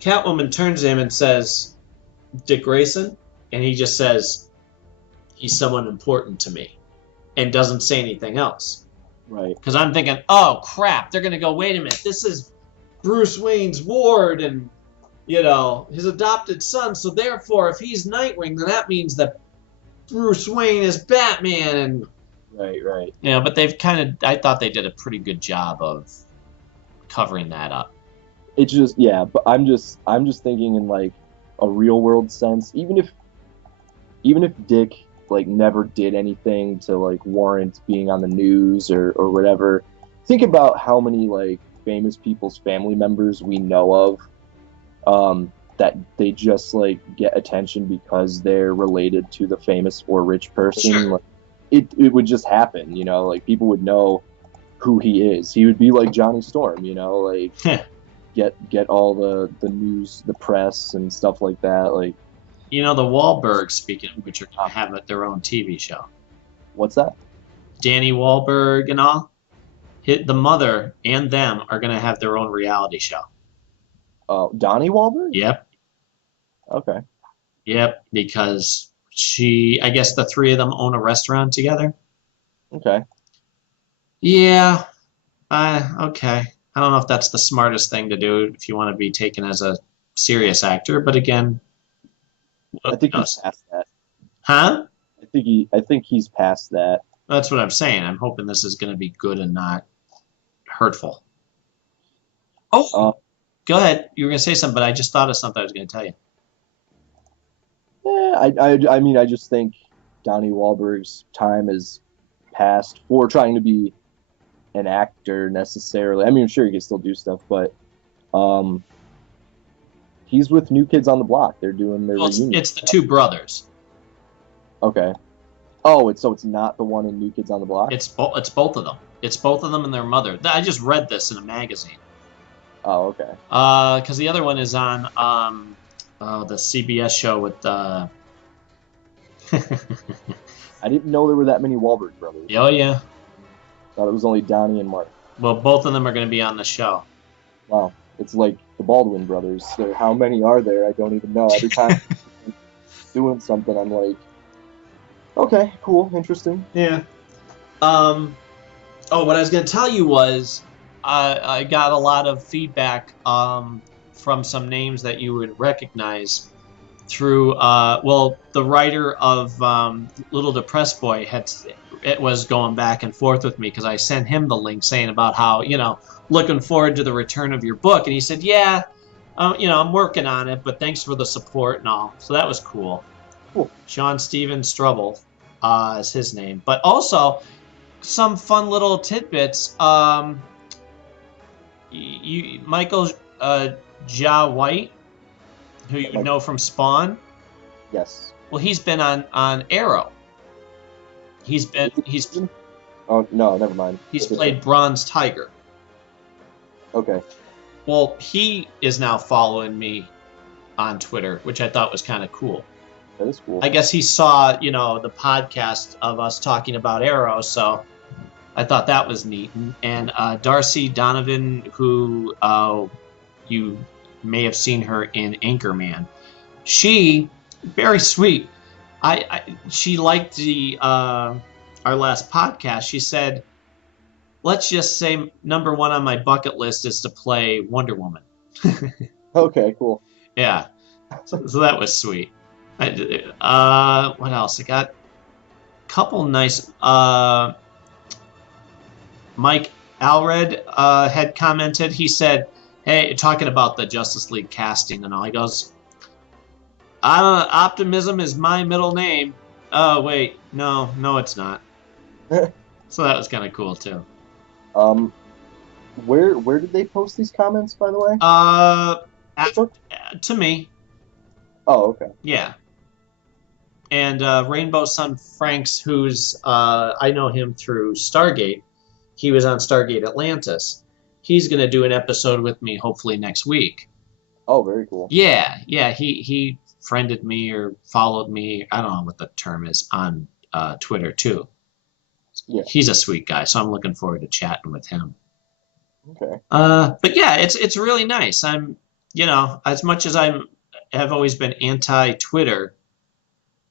Catwoman turns to him and says, Dick Grayson? And he just says, he's someone important to me. And doesn't say anything else. Right. Because I'm thinking, oh, crap, they're going to go, wait a minute, this is Bruce Wayne's ward and, you know, his adopted son. So therefore, if he's Nightwing, then that means that Bruce Wayne is Batman. And Right. you know, but they've kind of, I thought they did a pretty good job of covering that up. It's just, yeah, but I'm just thinking in like a real world sense. Even if Dick like never did anything to like warrant being on the news or whatever, think about how many like famous people's family members we know of that they just like get attention because they're related to the famous or rich person. Sure. Like, it would just happen, you know, like people would know who he is. He would be like Johnny Storm, you know, like get all the news, the press and stuff like that. Like, You know, the Wahlbergs, speaking of which, are going to have their own TV show. what's that? Danny Wahlberg and all, the mother and them are going to have their own reality show. Donnie Wahlberg? Yep. Okay. Yep, because I guess the three of them own a restaurant together. Okay. Yeah. Okay. I don't know if that's the smartest thing to do if you want to be taken as a serious actor, but again, I think he's past that. Huh? I think he's past that. That's what I'm saying. I'm hoping this is going to be good and not hurtful. Oh, go ahead. You were gonna say something, but I just thought of something I was gonna tell you. I mean, I just think Donnie Wahlberg's time is past for trying to be an actor necessarily. I mean, sure, he can still do stuff, but um, he's with New Kids on the Block. They're doing their Well, reunion. it's the two brothers. Okay. Oh, it's not the one in New Kids on the Block? It's both of them. It's both of them and their mother. I just read this in a magazine. Oh, okay. Because the other one is on the CBS show with I didn't know there were that many Wahlberg brothers. oh yeah. Thought it was only Donnie and Mark. Well, both of them are going to be on the show. Wow. It's like the Baldwin brothers. So how many are there? I don't even know. Every time doing something, I'm like, okay, cool, interesting. Yeah. Oh, what I was going to tell you was I got a lot of feedback from some names that you would recognize through, the writer of Little Depressed Boy was going back and forth with me because I sent him the link saying about how, looking forward to the return of your book. And he said, yeah, I'm working on it, but thanks for the support and all. So that was cool. Cool. Sean Steven Strubble is his name. But also, some fun little tidbits. Michael Ja White, who you know from Spawn. Yes. Well, he's been on Arrow. He's Oh no, never mind. played Bronze Tiger. Okay. Well, he is now following me on Twitter, which I thought was kind of cool. That is cool. I guess he saw, the podcast of us talking about Arrow, so I thought that was neat. And Darcy Donovan, who you may have seen her in Anchorman, she very sweet. She liked the our last podcast. She said, "Let's just say number one on my bucket list is to play Wonder Woman." Okay, cool. Yeah, so that was sweet. What else? I got a couple nice. Mike Alred had commented. He said, "Hey, talking about the Justice League casting and all." He goes, "Optimism is my middle name." Oh wait, no, it's not. So that was kind of cool too. Where did they post these comments, by the way? To me, Oh, okay. yeah. And Rainbow Sun Franks, who's I know him through Stargate. He was on Stargate Atlantis. He's going to do an episode with me hopefully next week. Oh, very cool. Yeah. He friended me or followed me. I don't know what the term is on Twitter too. Yeah. He's a sweet guy, so I'm looking forward to chatting with him. Okay. But yeah, it's really nice. I'm, as much as have always been anti-Twitter,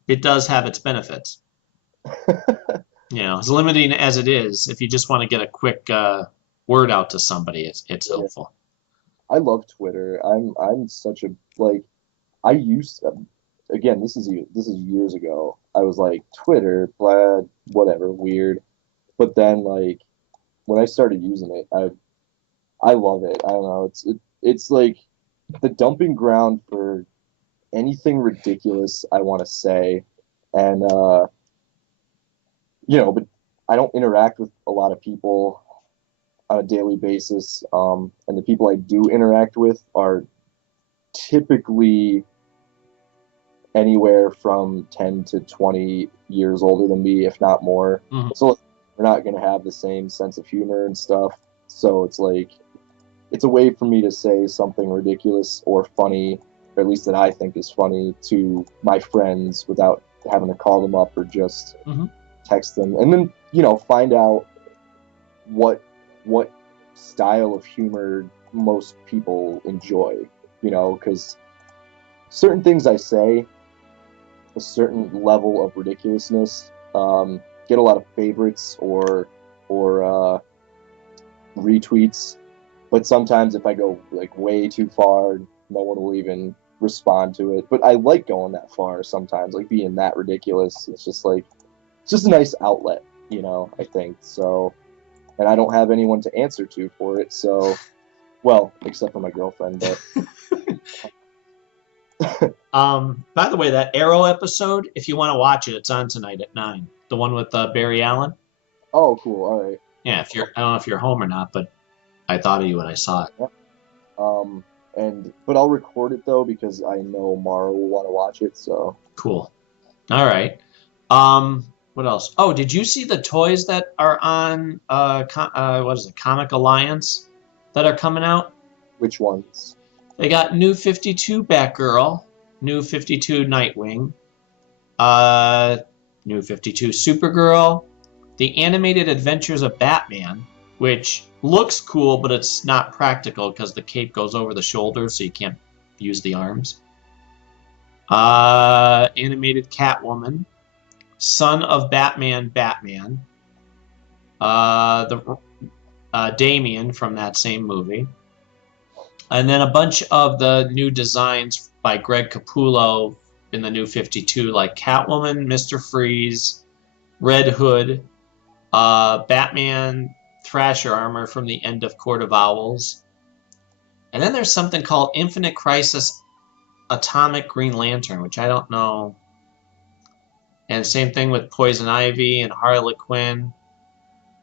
it does have its benefits. As limiting as it is, if you just want to get a quick word out to somebody, it's helpful. I love Twitter. I'm such a I used again. This is years ago. I was like Twitter, blah, whatever, weird. But then when I started using it, I love it. I don't know. It's like the dumping ground for anything ridiculous I want to say, and but I don't interact with a lot of people on a daily basis, and the people I do interact with are typically anywhere from 10 to 20 years older than me, if not more. Mm-hmm. So we're not going to have the same sense of humor and stuff. So it's it's a way for me to say something ridiculous or funny, or at least that I think is funny, to my friends without having to call them up or just text them. And then, find out what style of humor most people enjoy, because certain things I say, a certain level of ridiculousness, get a lot of favorites or retweets, but sometimes if I go way too far, no one will even respond to it. But I like going that far sometimes, being that ridiculous. It's just it's just a nice outlet, I think so. And I don't have anyone to answer to for it, so Well, except for my girlfriend, but By the way, that Arrow episode, if you want to watch it, it's on tonight at 9. The one with Barry Allen. oh, cool. All right. Yeah, if you're, I don't know if you're home or not, but I thought of you when I saw it. But I'll record it though because I know Mara will want to watch it. So Cool. All right. What else? Oh, did you see the toys that are on what is it, Comic Alliance that are coming out? which ones? They got new 52 Batgirl, new 52 Nightwing, new 52 Supergirl, the animated Adventures of Batman, which looks cool, but it's not practical because the cape goes over the shoulders, so you can't use the arms. Animated Catwoman, Son of Batman, the Damian from that same movie, and then a bunch of the new designs by Greg Capullo in the new 52, like Catwoman, Mr. Freeze, Red Hood, Batman Thrasher armor from the end of Court of Owls, and then there's something called Infinite Crisis Atomic Green Lantern, which I don't know. And same thing with Poison Ivy and Harley Quinn.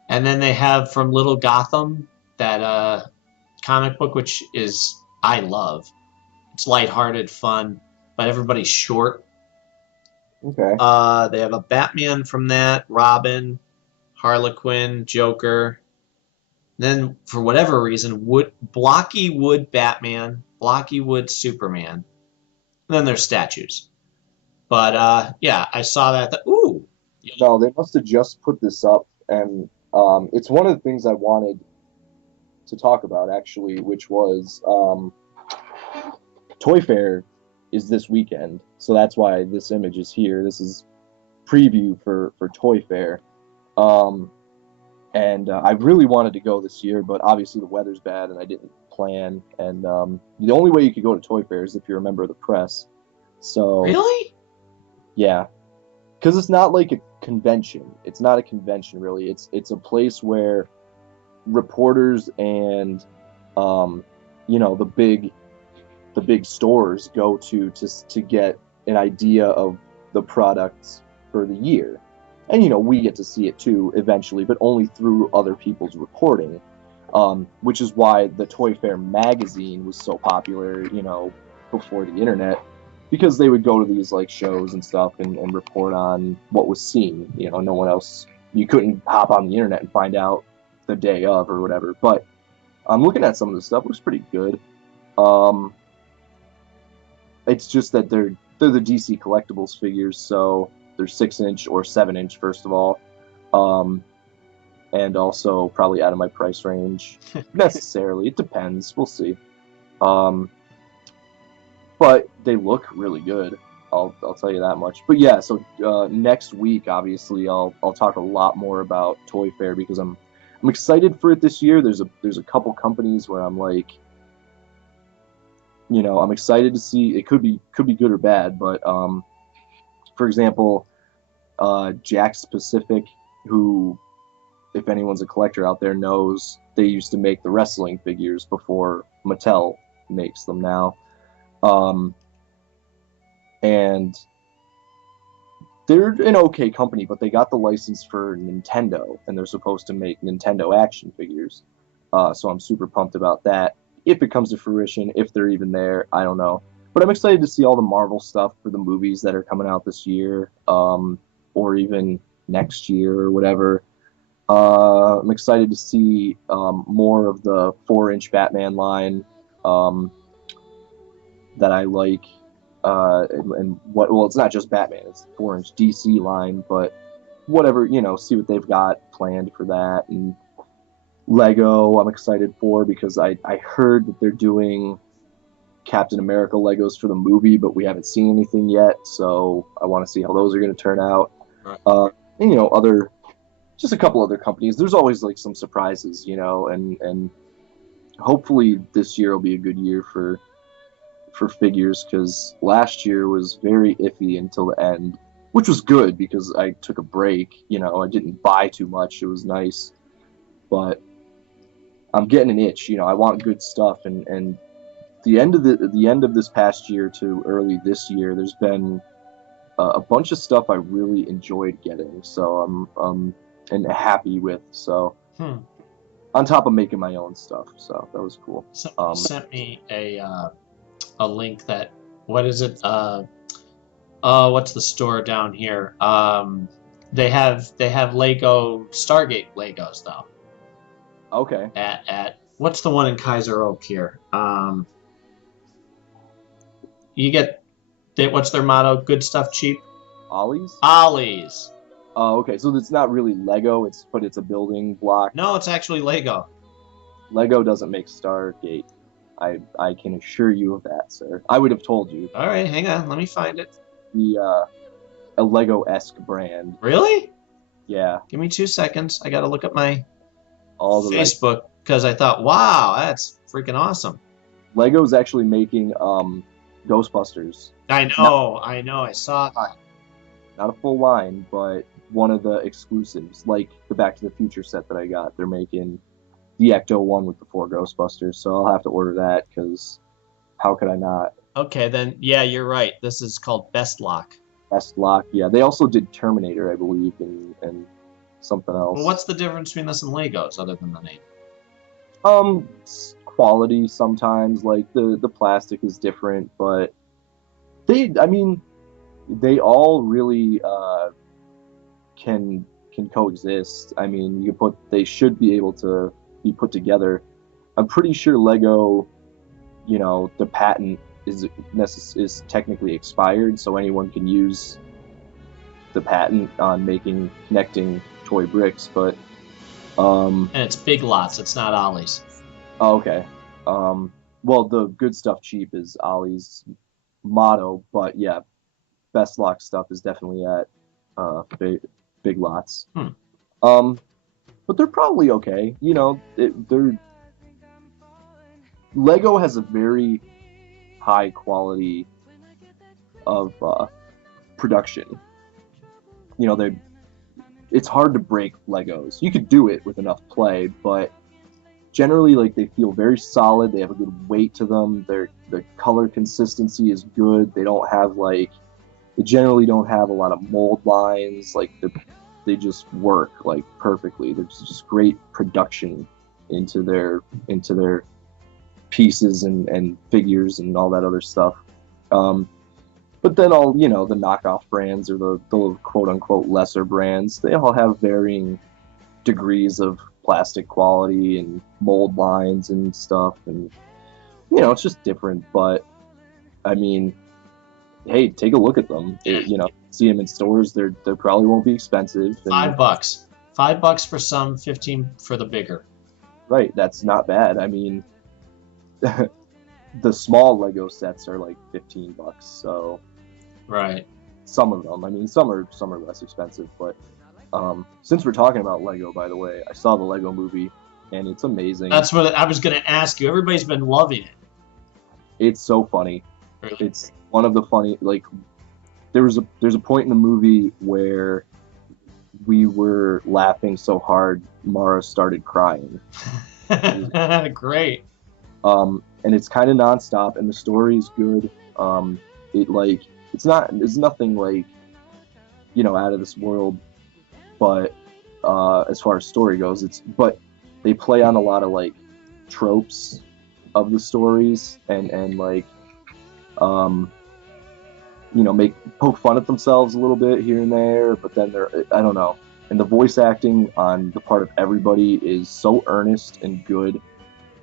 And then they have from Little Gotham, that comic book, which is, I love. It's lighthearted, fun, but everybody's short. Okay. They have a Batman from that, Robin, Harley Quinn, Joker. Then, for whatever reason, blocky wood Batman, blocky wood Superman. And then there's statues. But, yeah, I saw that. Ooh! No, they must have just put this up, and it's one of the things I wanted to talk about, actually, which was Toy Fair is this weekend, so that's why this image is here. This is preview for Toy Fair. And I really wanted to go this year, but obviously the weather's bad, and I didn't plan. And the only way you could go to Toy Fair is if you're a member of the press. So Really? yeah, because it's not like a convention. It's not a convention, really. It's a place where reporters and the big stores go to get an idea of the products for the year. And we get to see it too eventually, but only through other people's reporting, which is why the Toy Fair magazine was so popular, before the internet, because they would go to these like shows and stuff and report on what was seen. No one else, you couldn't hop on the internet and find out the day of or whatever. But I'm looking at some of the stuff, it looks pretty good. It's just that they're the DC Collectibles figures, so they're 6-inch or 7-inch, first of all, and also probably out of my price range. Necessarily, it depends. We'll see. But they look really good. I'll tell you that much. But yeah, so next week, obviously, I'll talk a lot more about Toy Fair because I'm excited for it this year. There's a couple companies where I'm like, I'm excited to see. It could be good or bad, but for example, Jakks Pacific, who, if anyone's a collector out there, knows they used to make the wrestling figures before Mattel makes them now. And they're an okay company, but they got the license for Nintendo, and they're supposed to make Nintendo action figures. So I'm super pumped about that. If it comes to fruition, if they're even there, I don't know. But I'm excited to see all the Marvel stuff for the movies that are coming out this year, or even next year or whatever. I'm excited to see more of the 4-inch Batman line that I like. It's not just Batman, it's the 4-inch DC line, but whatever, see what they've got planned for that. And Lego, I'm excited for, because I heard that they're doing Captain America Legos for the movie, but we haven't seen anything yet, so I want to see how those are going to turn out. Right. And just a couple other companies. There's always like some surprises, and hopefully this year will be a good year for figures, because last year was very iffy until the end, which was good because I took a break. I didn't buy too much. It was nice, but I'm getting an itch. You know, I want good stuff, and the end of this past year to early this year, there's been a bunch of stuff I really enjoyed getting. So I'm and happy with. So Hmm. on top of making my own stuff, so that was cool. Somebody sent me a link that what is it? What's the store down here? They have Lego Stargate Legos though. Okay, At what's the one in Kaiser Oak here? You get what's their motto? Good stuff cheap. Ollie's. Ollie's. Oh, okay. So it's not really Lego. But it's a building block. No, it's actually Lego. Lego doesn't make Stargate. I can assure you of that, sir. I would have told you. All right, hang on, let me find it. A Lego-esque brand. Really? Yeah. Give me 2 seconds. I got to look at my All the Facebook because I thought, wow, that's freaking awesome. Lego's actually making Ghostbusters. I know. I saw that. Not a full line, but one of the exclusives, like the Back to the Future set that I got. They're making the Ecto-1 with the 4 Ghostbusters, so I'll have to order that because how could I not? Okay, then, yeah, you're right. This is called Best Lock. Best Lock, yeah. They also did Terminator, I believe, and something else. Well, what's the difference between this and Legos other than the name? Quality sometimes, like the plastic is different, but they all really can coexist. I mean, they should be able to be put together. I'm pretty sure Lego, you know, the patent is technically expired, so anyone can use the patent on connecting toy bricks, but and it's Big Lots, it's not Ollie's. Oh, okay. Well, the good stuff cheap is Ollie's motto, but yeah, Best Lock stuff is definitely at Big Lots. But they're probably okay. You know, Lego has a very high quality of production. You know, it's hard to break Legos. You could do it with enough play, but generally, like, they feel very solid. They have a good weight to them. The color consistency is good. They generally don't have a lot of mold lines. Like, they just work like perfectly. There's just great production into their pieces and figures and all that other stuff. But then all, you know, the knockoff brands or the quote unquote lesser brands, they all have varying degrees of plastic quality and mold lines and stuff, and you know, it's just different. But I mean, hey, take a look at them. You know, see them in stores. They probably won't be expensive. $5. $5 for some, 15 for the bigger. Right, that's not bad. I mean, the small Lego sets are like $15. So right, some of them. I mean, some are less expensive, but since we're talking about Lego, by the way, I saw the Lego movie, and it's amazing. That's what I was going to ask you. Everybody's been loving it. It's so funny. Really? It's one of the funny. Like, there's a point in the movie where we were laughing so hard, Mara started crying. Great. And it's kind of nonstop, and the story is good. It's nothing like, you know, out of this world. But as far as story goes, but they play on a lot of like tropes of the stories and like you know, poke fun at themselves a little bit here and there, but then I don't know. And the voice acting on the part of everybody is so earnest and good.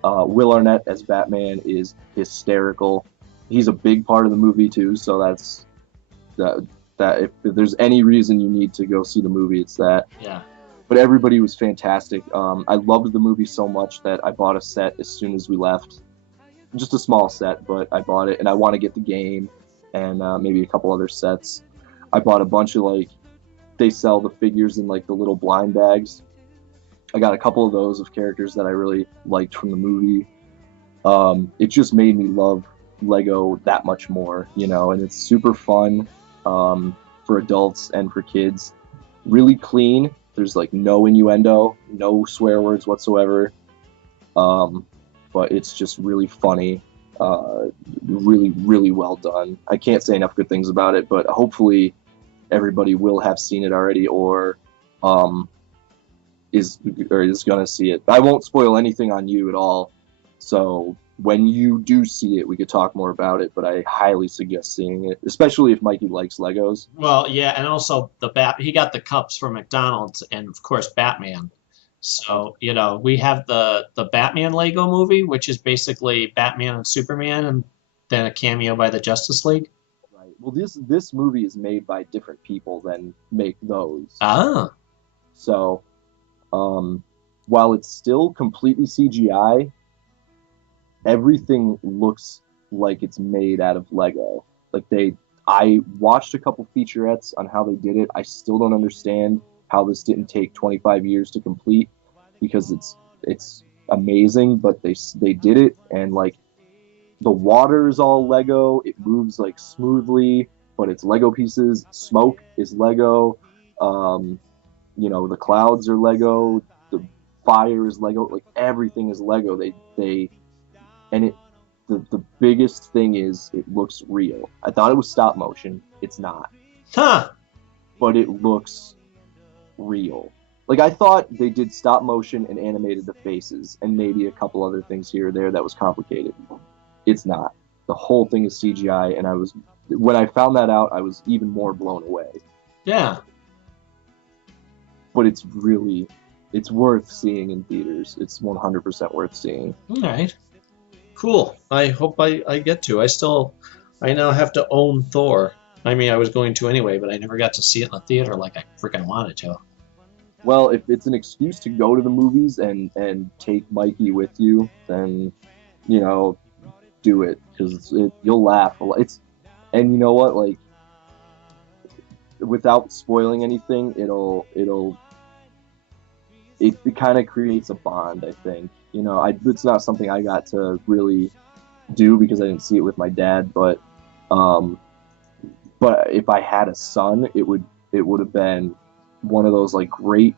Will Arnett as Batman is hysterical. He's a big part of the movie too, so that's that if there's any reason you need to go see the movie, it's that. Yeah. But everybody was fantastic. I loved the movie so much that I bought a set as soon as we left. Just a small set, but I bought it, and I want to get the game and maybe a couple other sets. I bought a bunch of, like, they sell the figures in like the little blind bags. I got a couple of those of characters that I really liked from the movie. It just made me love Lego that much more, you know, and it's super fun for adults and for kids. Really clean. There's like no innuendo, no swear words whatsoever. But it's just really funny, really, really well done. I can't say enough good things about it, but hopefully everybody will have seen it already or is going to see it. I won't spoil anything on you at all, so when you do see it, we could talk more about it, but I highly suggest seeing it, especially if Mikey likes Legos. Well, yeah, and also he got the cups from McDonald's and of course Batman. So, we have the Batman Lego movie, which is basically Batman and Superman and then a cameo by the Justice League. Right. Well, this movie is made by different people than make those. Ah. So, while it's still completely CGI, everything looks like it's made out of Lego. I watched a couple featurettes on how they did it. I still don't understand how this didn't take 25 years to complete, because it's amazing, but they did it, and the water is all Lego. It moves smoothly, but it's Lego pieces. Smoke is Lego. The clouds are Lego. The fire is Lego. Everything is Lego. The biggest thing is it looks real. I thought it was stop motion. It's not. Huh. But it looks real. I thought they did stop motion and animated the faces and maybe a couple other things here or there that was complicated. It's not. The whole thing is CGI, and when I found that out, I was even more blown away. Yeah. But it's worth seeing in theaters. It's 100% worth seeing. All right. Cool. I hope I get to. I now have to own Thor. I mean, I was going to anyway, but I never got to see it in the theater like I freaking wanted to. Well, if it's an excuse to go to the movies and take Mikey with you, then, do it, because you'll laugh a lot. And you know what, without spoiling anything, it kind of creates a bond, I think. It's not something I got to really do because I didn't see it with my dad, but if I had a son, it would have been one of those great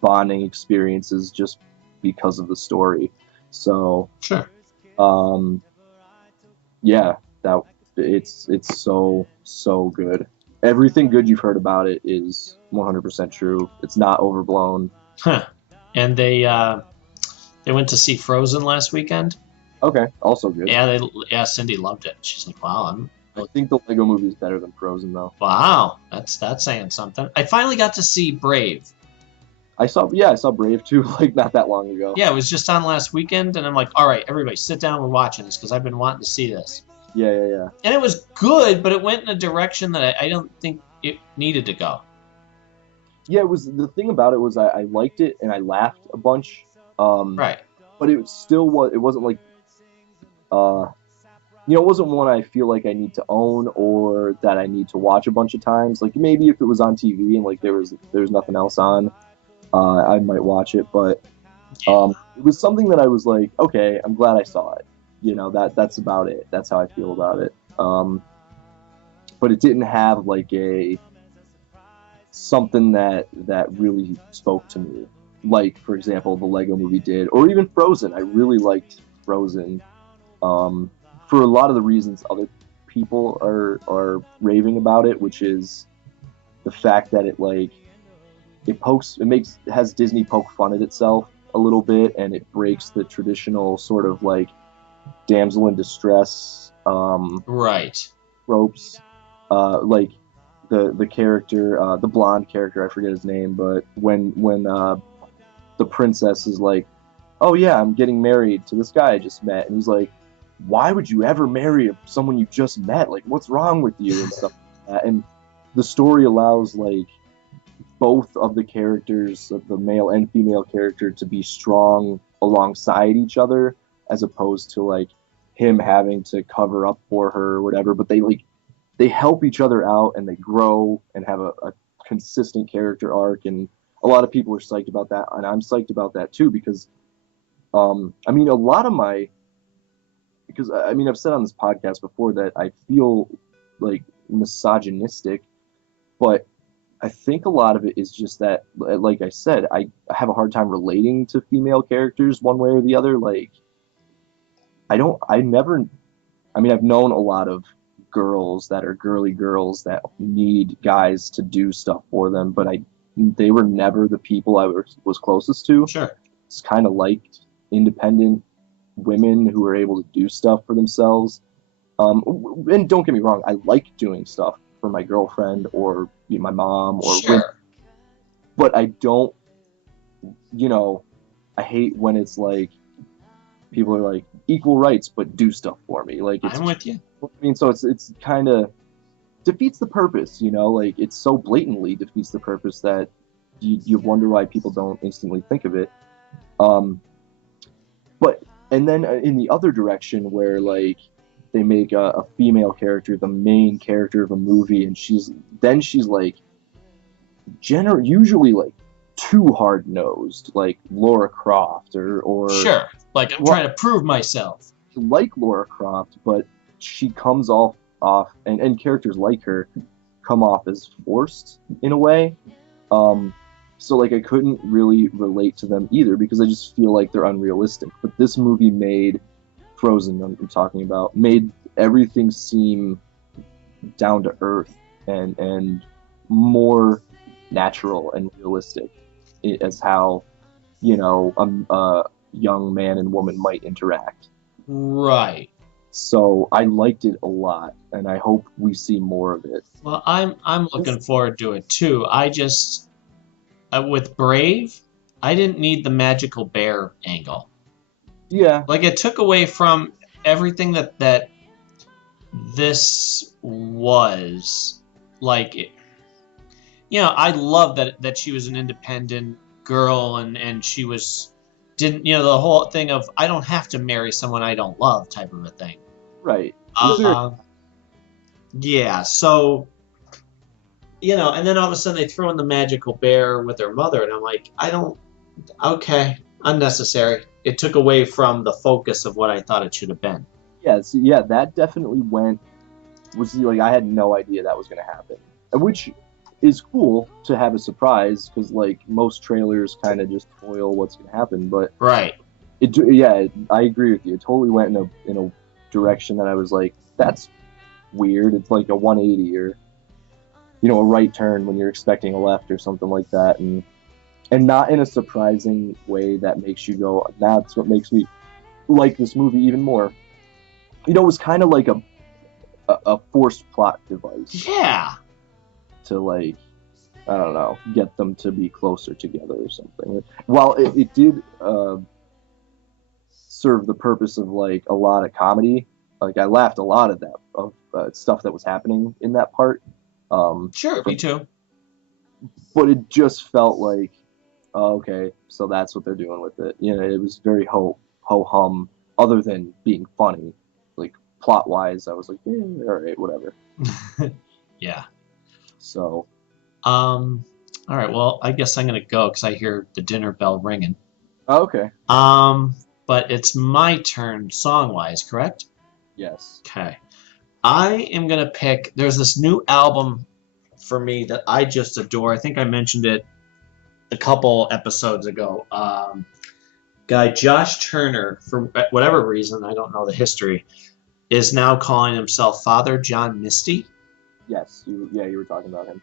bonding experiences just because of the story. So sure. Yeah, it's so good. Everything good you've heard about it is 100% true. It's not overblown. Huh. And they went to see Frozen last weekend. Okay, also good. Yeah, Cindy loved it. She's like, wow, I think the Lego movie is better than Frozen, though. Wow, that's saying something. I finally got to see Brave. I saw Brave too, not that long ago. Yeah, it was just on last weekend, and I'm like, all right, everybody, sit down. We're watching this because I've been wanting to see this. Yeah. And it was good, but it went in a direction that I don't think it needed to go. Yeah, it was. The thing about it was I liked it and I laughed a bunch. Right. But it still was. It wasn't it wasn't one I feel like I need to own or that I need to watch a bunch of times. Maybe if it was on TV and there was nothing else on, I might watch it. But it was something that I was like, okay, I'm glad I saw it. That's about it. That's how I feel about it. But it didn't have something that really spoke to me. For example, the Lego movie did, or even Frozen. I really liked Frozen. For a lot of the reasons other people are raving about it, which is the fact that it has Disney poke fun at itself a little bit, and it breaks the traditional sort of damsel in distress right tropes. The character, the blonde character, I forget his name, but when the princess is like, oh yeah, I'm getting married to this guy I just met, and he's like, why would you ever marry someone you just met? What's wrong with you? And stuff like that. And the story allows both of the characters, of the male and female character, to be strong alongside each other, as opposed to him having to cover up for her or whatever. But they help each other out and they grow and have a consistent character arc, and a lot of people are psyched about that, and I'm psyched about that too, because I've said on this podcast before that I feel misogynistic, but I think a lot of it is just that, like I said, I have a hard time relating to female characters one way or the other. Like, I never, I mean, I've known a lot of girls that are girly girls that need guys to do stuff for them, but they were never the people I was closest to. Sure. It's kind of liked independent women who are able to do stuff for themselves. And don't get me wrong, I like doing stuff for my girlfriend or my mom or Sure. but I don't, I hate when it's like people are like equal rights but do stuff for me. Like I'm with you. I mean, so it's kind of defeats the purpose, like it's so blatantly defeats the purpose that you wonder why people don't instantly think of it. But and then in the other direction where like they make a female character the main character of a movie, and she's like usually like too hard nosed, like Laura Croft or Sure. Like I'm trying to prove myself. like Laura Croft, but she comes off and characters like her come off as forced in a way. So like I couldn't really relate to them either because I just feel like they're unrealistic. But this movie made Frozen, I'm talking about, made everything seem down to earth and more natural and realistic as how a young man and woman might interact. Right. So I liked it a lot, and I hope we see more of it. Well, I'm looking forward to it too. I just with Brave, I didn't need the magical bear angle. Yeah, Like it took away from everything that this was. Like, I love that she was an independent girl and she didn't the whole thing of I don't have to marry someone I don't love type of a thing. right. Yeah, so and then all of a sudden they throw in the magical bear with her mother, and I'm like, okay, unnecessary. It took away from the focus of what I thought it should have been. Yeah, that definitely was like I had no idea that was going to happen, which is cool to have a surprise because like most trailers kind of just foil what's going to happen, but Right. I agree with you. It totally went in a direction that I was like, that's weird. It's like a 180 or a right turn when you're expecting a left or something like that, and not in a surprising way that makes you go, that's what makes me like this movie even more. It was kind of like a forced plot device. Yeah. To like, I don't know, get them to be closer together or something. While it did serve the purpose of like a lot of comedy, like I laughed a lot at that of stuff that was happening in that part. Sure, me too. But it just felt like, oh, okay, so that's what they're doing with it. It was very ho-hum, other than being funny. Like, plot-wise, I was like, all right, whatever. Yeah. So. All right, well, I guess I'm going to go because I hear the dinner bell ringing. Oh, okay. But it's my turn song-wise, correct? Yes. Okay. I am going to pick, there's this new album for me that I just adore. I think I mentioned it a couple episodes ago. Guy Josh Turner, for whatever reason, I don't know the history, is now calling himself Father John Misty. Yes, you were talking about him.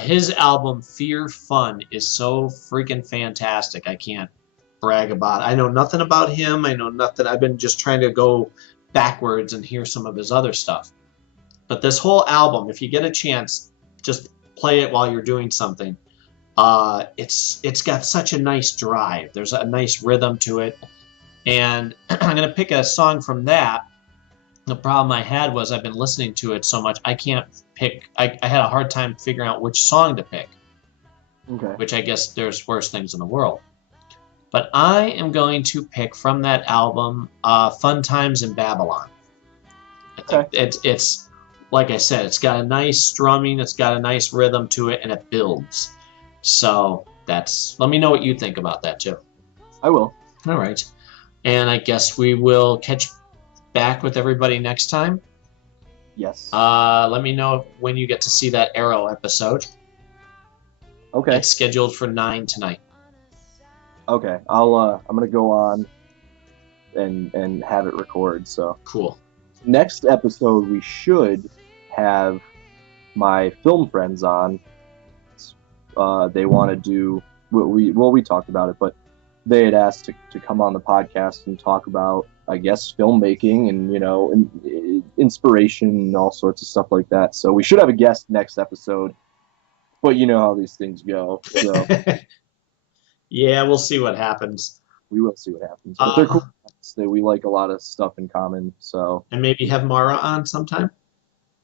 His album Fear Fun is so freaking fantastic. I can't brag about it. I know nothing about him. I know nothing. I've been just trying to go backwards and hear some of his other stuff. But this whole album, if you get a chance, just play it while you're doing something. It's got such a nice drive. There's a nice rhythm to it. And I'm going to pick a song from that. The problem I had was I've been listening to it so much, I can't pick. I had a hard time figuring out which song to pick. Okay. Which I guess there's worse things in the world. But I am going to pick from that album Fun Times in Babylon. I think it's like I said, it's got a nice strumming, it's got a nice rhythm to it, and it builds. So let me know what you think about that too. I will. All right. And I guess we will catch back with everybody next time. Yes. Let me know when you get to see that Arrow episode. Okay. It's scheduled for 9 tonight. Okay. I'm gonna go on and have it record. So Cool. next episode we should have my film friends on. They want to do we talked about it, but they had asked to come on the podcast and talk about, I guess, filmmaking and inspiration and all sorts of stuff like that. So we should have a guest next episode, but you know how these things go. So Yeah, we'll see what happens. we will see what happens. But they're cool. We like a lot of stuff in common. So And maybe have Mara on sometime.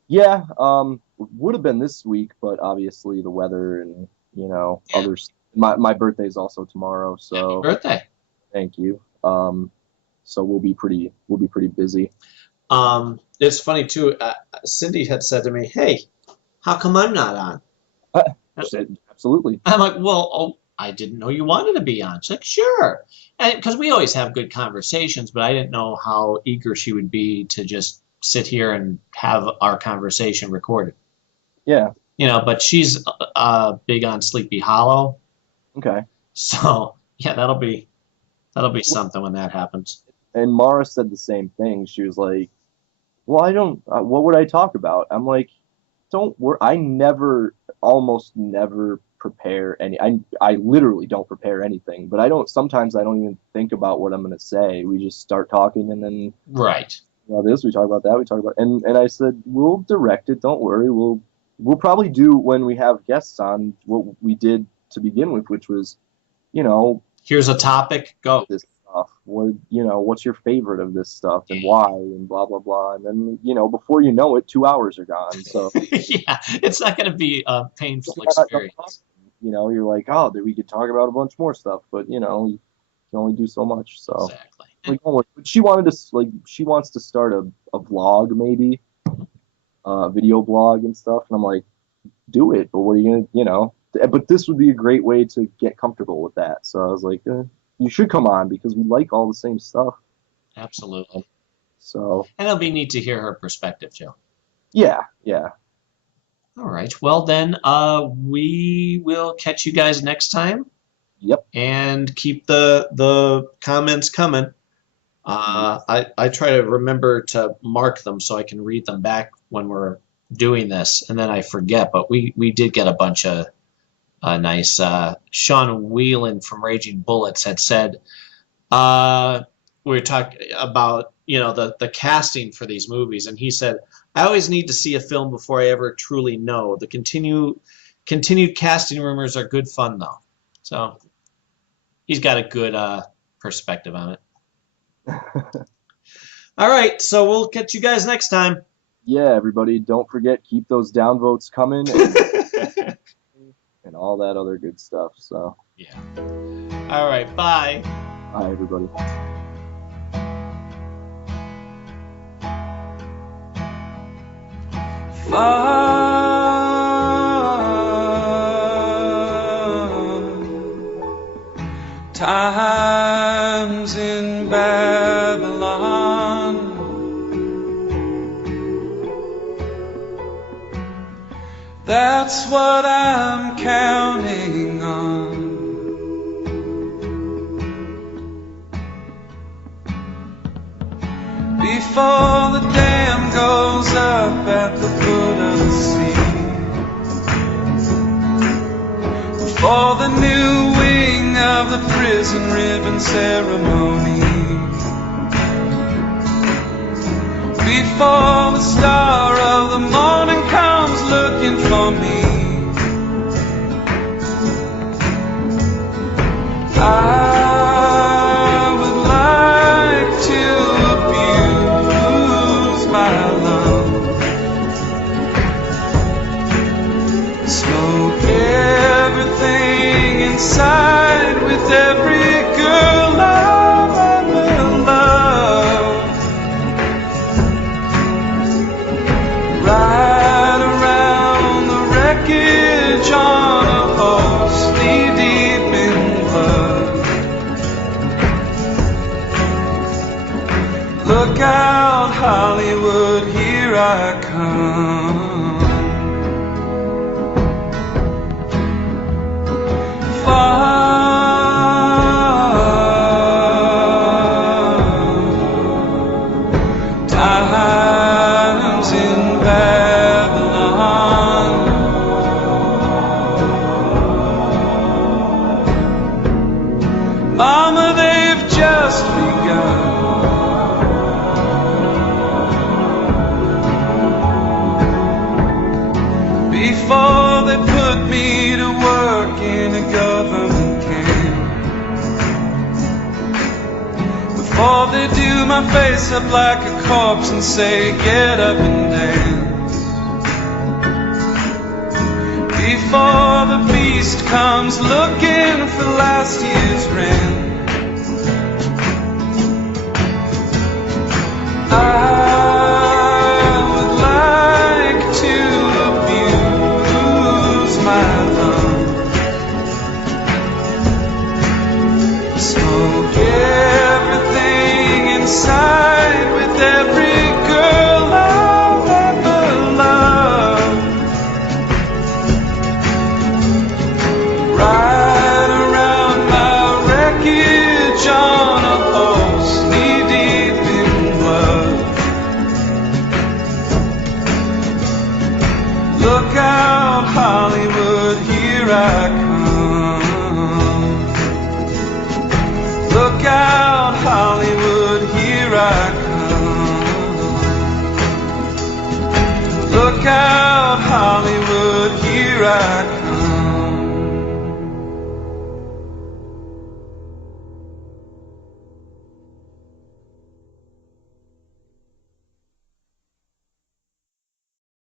yeah, would have been this week, but obviously the weather and others. My birthday's also tomorrow, so Happy birthday. thank you. So we'll be pretty busy. It's funny too. Cindy had said to me, "Hey, how come I'm not on?" Absolutely. I'm like, "Well, I didn't know you wanted to be on." She's like, "Sure," and because we always have good conversations, but I didn't know how eager she would be to just sit here and have our conversation recorded. Yeah. But she's big on Sleepy Hollow, Okay. so yeah, that'll be something when that happens. And Mara said the same thing. She was like, "Well, I don't. What would I talk about?" I'm like, "Don't worry. I almost never prepare any. I literally don't prepare anything. But sometimes I don't even think about what I'm gonna say. We just start talking, and then Right. this, we talk about that, we talk about, and I said, we'll direct it. Don't worry. We'll probably do, when we have guests on, what we did to begin with, which was, Here's a topic. Go. this stuff. What's your favorite of this stuff and why and blah blah blah. And then before you know it, 2 hours are gone. So Yeah, it's not going to be a painful it's not- experience. you're like, oh, we could talk about a bunch more stuff, but you can only do so much. So Exactly. like, don't worry. But she wants to start a vlog, maybe a video blog and stuff, and I'm like, do it, but what are you gonna but this would be a great way to get comfortable with that. So I was like, you should come on because we like all the same stuff. Absolutely. So And it'll be neat to hear her perspective, Joe. yeah. All right. Well, then we will catch you guys next time. Yep. And keep the comments coming. I try to remember to mark them so I can read them back when we're doing this, and then I forget. But we did get a bunch of nice. Sean Whelan from Raging Bullets had said we were talking about the casting for these movies, and he said, I always need to see a film before I ever truly know. The continued casting rumors are good fun though. So he's got a good perspective on it. All right, so we'll catch you guys next time. Yeah, everybody, don't forget, keep those downvotes coming and all that other good stuff. So Yeah. All right, bye. bye, everybody. Times in Babylon, that's what I'm counting on. Before the dam goes up at the foot of the sea, before the new wing of the prison ribbon ceremony, before the star of the morning comes looking for me, I would like to abuse my love, smoke everything inside with every girl I've ever loved, ride around the wreckage on a horse knee deep in blood. Look out, Hollywood, here I come. Mama, they've just begun. Before they put me to work in a government camp, before they do my face up like a corpse and say, get up and dance, before the beast comes looking for last year's rent, I would like to abuse my lungs, smoke everything inside with every girl I've ever loved, ride around my wreckage on a horse knee-deep in blood. Look out, Hollywood, here I come. Look out, Hollywood, here I come. Look out, Hollywood, here I come.